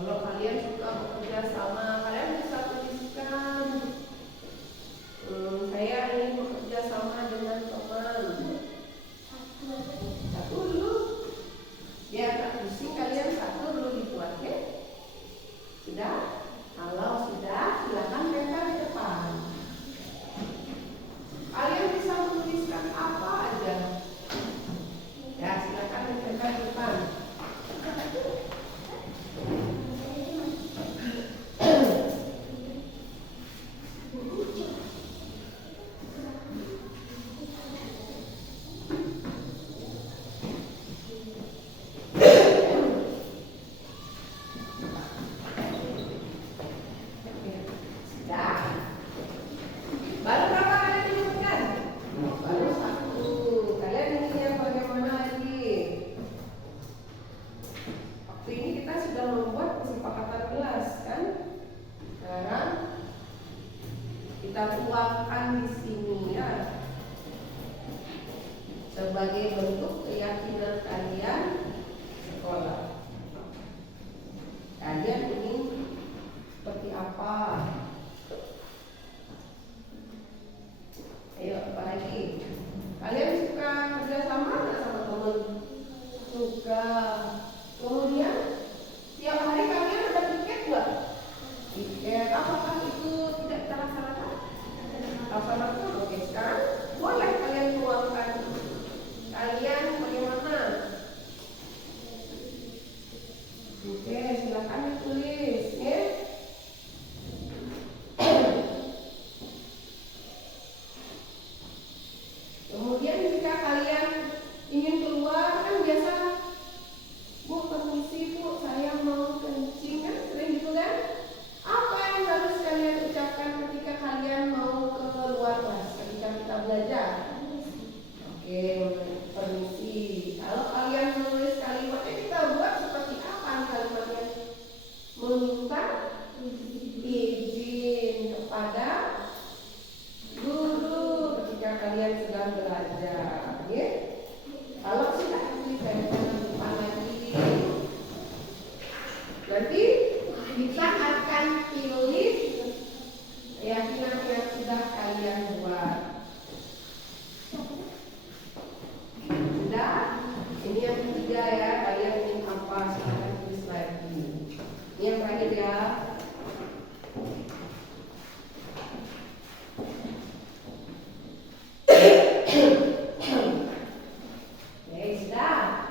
Kalau kalian suka bekerja sama, kalian bisa tuliskan saya ingin bekerja sama dengan teman. Satu dulu. Biar tak pusing, kalian satu dulu dibuat ya. Sudah? Kalau sudah, silakan tempel di depan. Kalian bisa menuliskan apa aja. Ya, silakan tempel di depan. Baru berapa kalian menyebutkan? Baru satu. Kalian ingin yang bagaimana lagi? Waktu ini kita sudah membuat kesepakatan kelas kan? Sekarang kita tuangkan di sini ya. Sebagai bentuk keyakinan kalian sekolah. Kalian ingin seperti apa? Ayo, apa lagi? Kalian suka kerja sama nggak sama teman? Suka. Kemudian tiap hari kalian ada tiket nggak? Tiket apakah itu tidak terlaksanakan? Laksanakan. Oke, sekarang boleh kalian tuangkan. Kalian bagaimana? kita akan pilih keyakinan yang sudah kalian buat. Sudah? Ini yang ketiga ya, kalian ingin apa? Silahkan tulis lagi. Ini yang terakhir ya. Oke, sudah.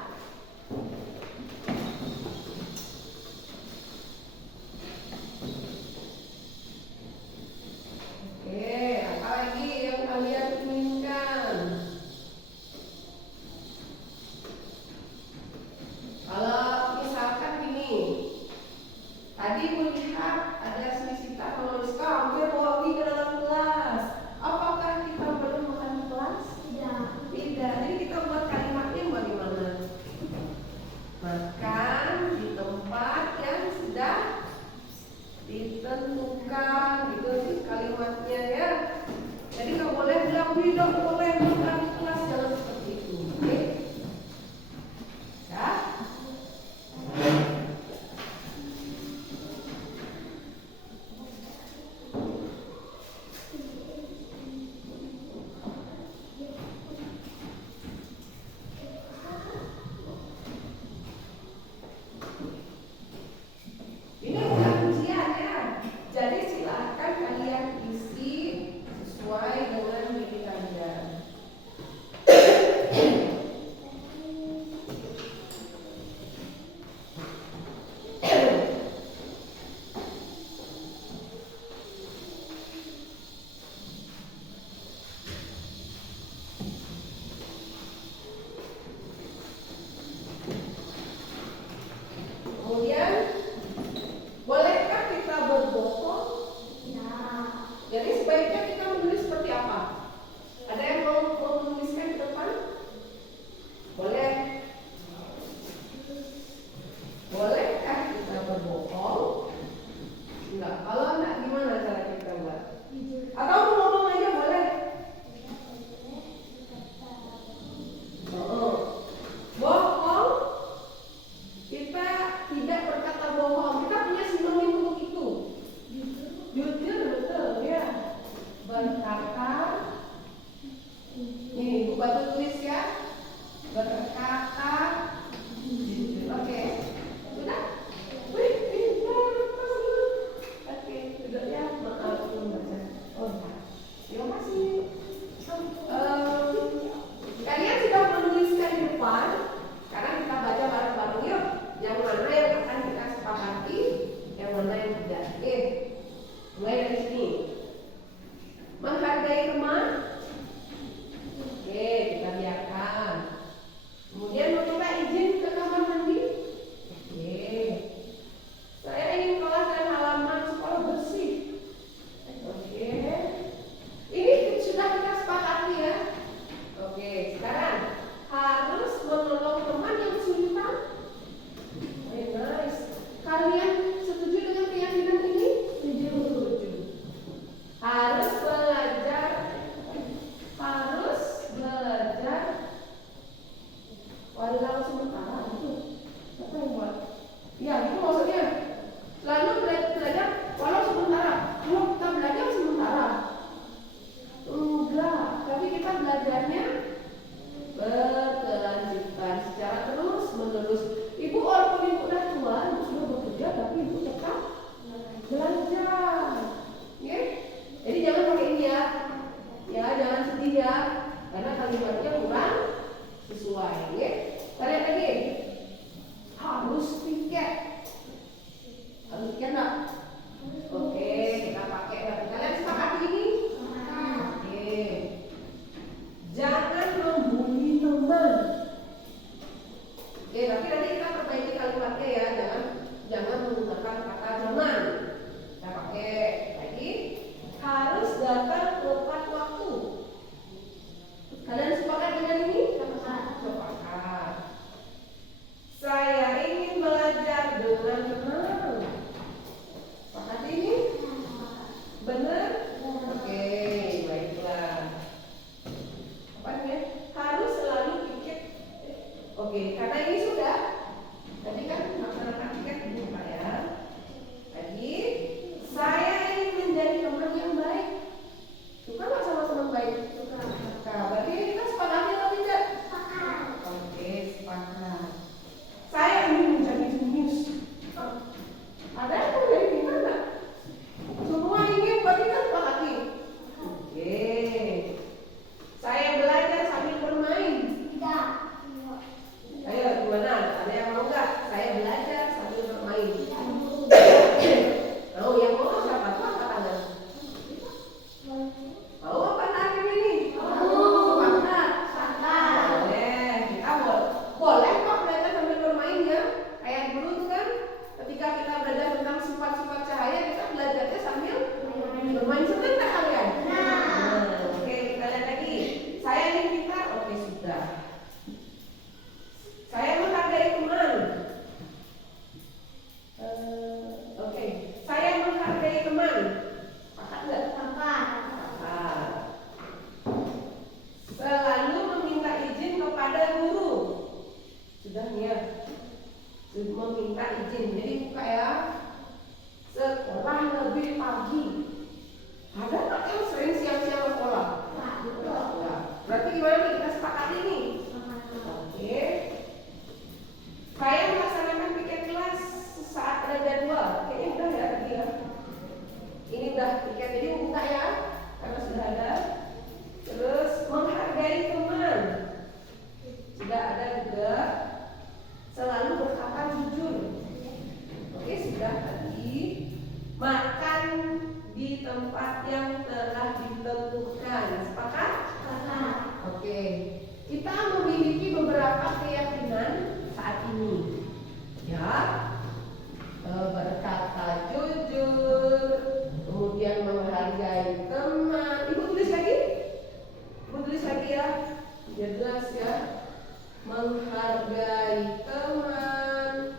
Oke, apa lagi yang kalian inginkan? Kalau misalkan gini, tadi melihat ada Sita menuliskan hampir bawa ke dalam kelas. Apakah kita perlu makan di kelas? Tidak. Tidak. Jadi kita buat kalimatnya bagaimana? Makan di tempat yang sudah ditentukan, gitu sih kalimatnya ya. Jadi nggak boleh bilang tidak boleh makan di kelas, jangan seperti itu. Oke? Ya. Ini bukan ujian ya. Jadi silahkan kalian isi sesuai dengan diri kalian. Kemudian, bolehkah kita berbohong? Ya. Jadi sebaiknya kita menulis seperti apa? Ada yang mau menuliskan di depan? Boleh. Bolehkah kita berbohong? Enggak. Kalau enggak, gimana cara kita buat? Atau ngomong aja boleh? Oh. Bohong. Kita tidak berkata bohong. Kita punya sinonim untuk itu. Jujur, betul ya. Berkata. Nih, Bu Batu tulis ya. Berkata jujur. Oke. Sudah? Wih, pintar. Oke, duduk ya. Maaf, belum baca. Oh, ya. Terima kasih. Kalian sudah menuliskan di depan. Sekarang kita baca bareng-bareng yuk. Yang mana yang akan kita sepakati, yang mana yang tidak. Oke. Mulai dari sini. Menghargai teman. Oke, kita biarkan. Kemudian meminta izin ke kamar mandi. Oke. Saya ingin kelas dan halaman sekolah bersih. Oke. Ini sudah kita sepakati ya. Oke, sekarang harus menolong teman yang kesulitan. Nice. Kalian setuju dengan keyakinan ini? Setuju. makan di tempat yang telah ditentukan. Sepakat? Oke. Kita memiliki beberapa keyakinan saat ini. Ya. Berkata jujur, kemudian menghargai teman. Ibu tulis lagi? Ibu tulis lagi ya. Biar jelas ya. Menghargai teman.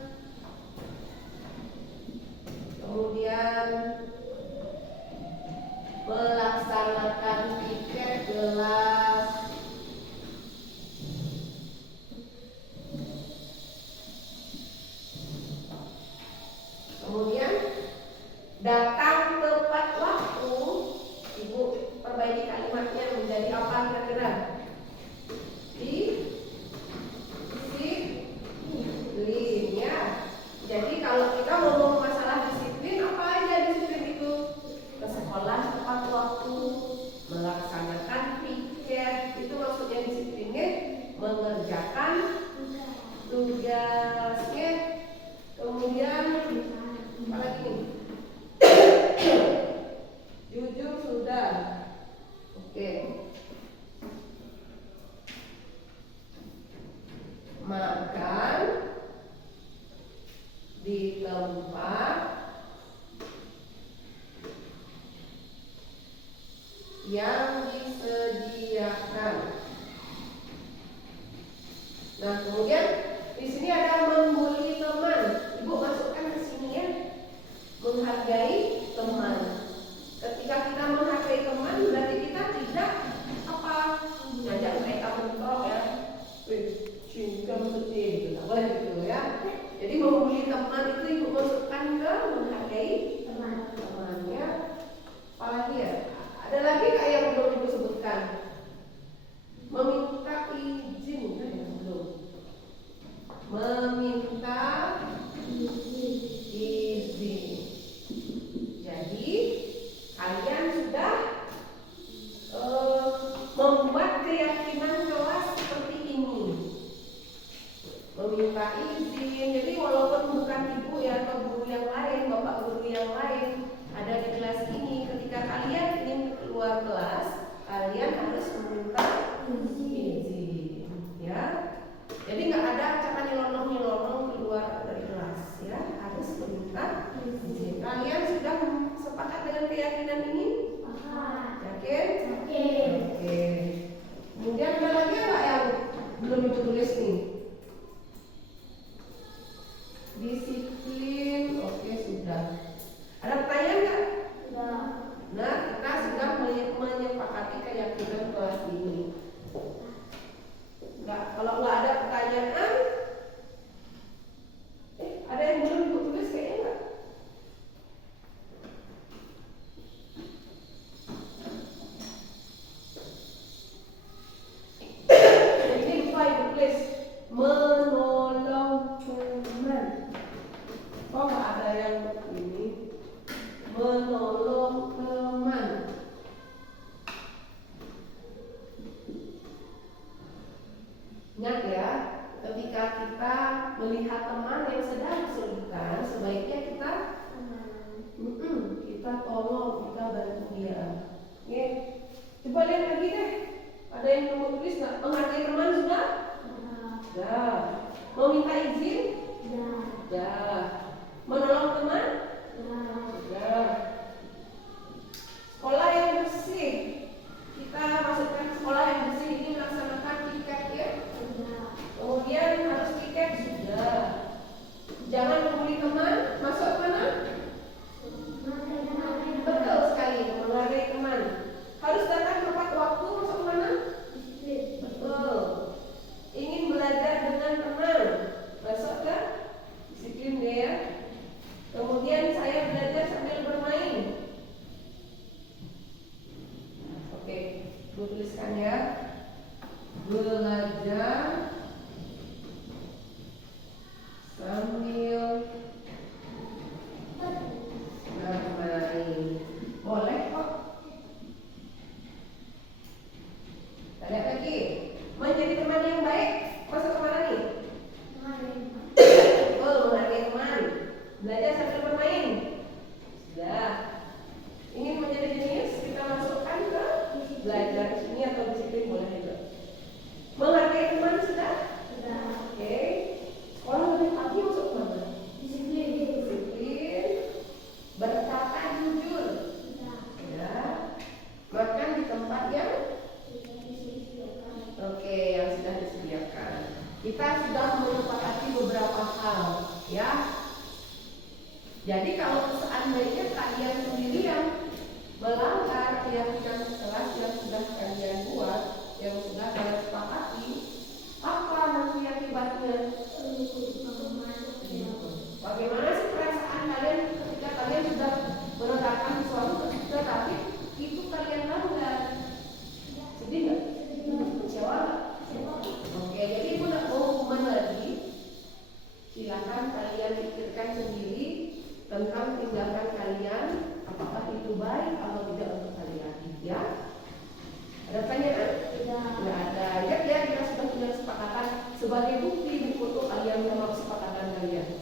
Kemudian melaksanakan tiket kelas. Kemudian datang tepat waktu. Ibu perbaiki kalimatnya menjadi apa kira-kira? Disiplin ya. Jadi kalau kita ngomong masalah disiplin, apa aja disiplin itu? Ke sekolah tepat waktu, melaksanakan piket, itu maksudnya disiplinnya, mengerjakan tugasnya, kemudian apa lagi nih? Jujur sudah. Oke. Makan di tempat yang disediakan. Nah, kemudian di sini ada membuli teman. Ibu masukkan ke sini ya. Menghargai teman. Ketika kita menghargai teman, berarti kita tidak apa? Ngajak mereka mentok ya. Cinta maksudnya itu, tak boleh gitu ya. Jadi membuli teman itu ibu masukkan ke menghargai teman-temannya. Apalagi ya? Ada lagi kayak yang belum Jadi kalau seandainya kalian sendiri yang melanggar keyakinan kelas yang sudah kalian buat, yang sudah kalian sepakati, apa nanti akibatnya? Bagaimana sih perasaan kalian ketika kalian sudah menegakkan sesuatu tetapi itu kalian langgar? Sedih nggak? Kecewa nggak? Oke, jadi ibu nggak mau hukuman lagi. Silakan kalian pikirkan sendiri tentang tindakan kalian, apakah itu baik atau tidak untuk kalian, ya? Ada pertanyaan? Tidak ada. Lihat ya, kita sudah punya kesepakatan sebagai bukti di foto kalian memang kesepakatan kalian.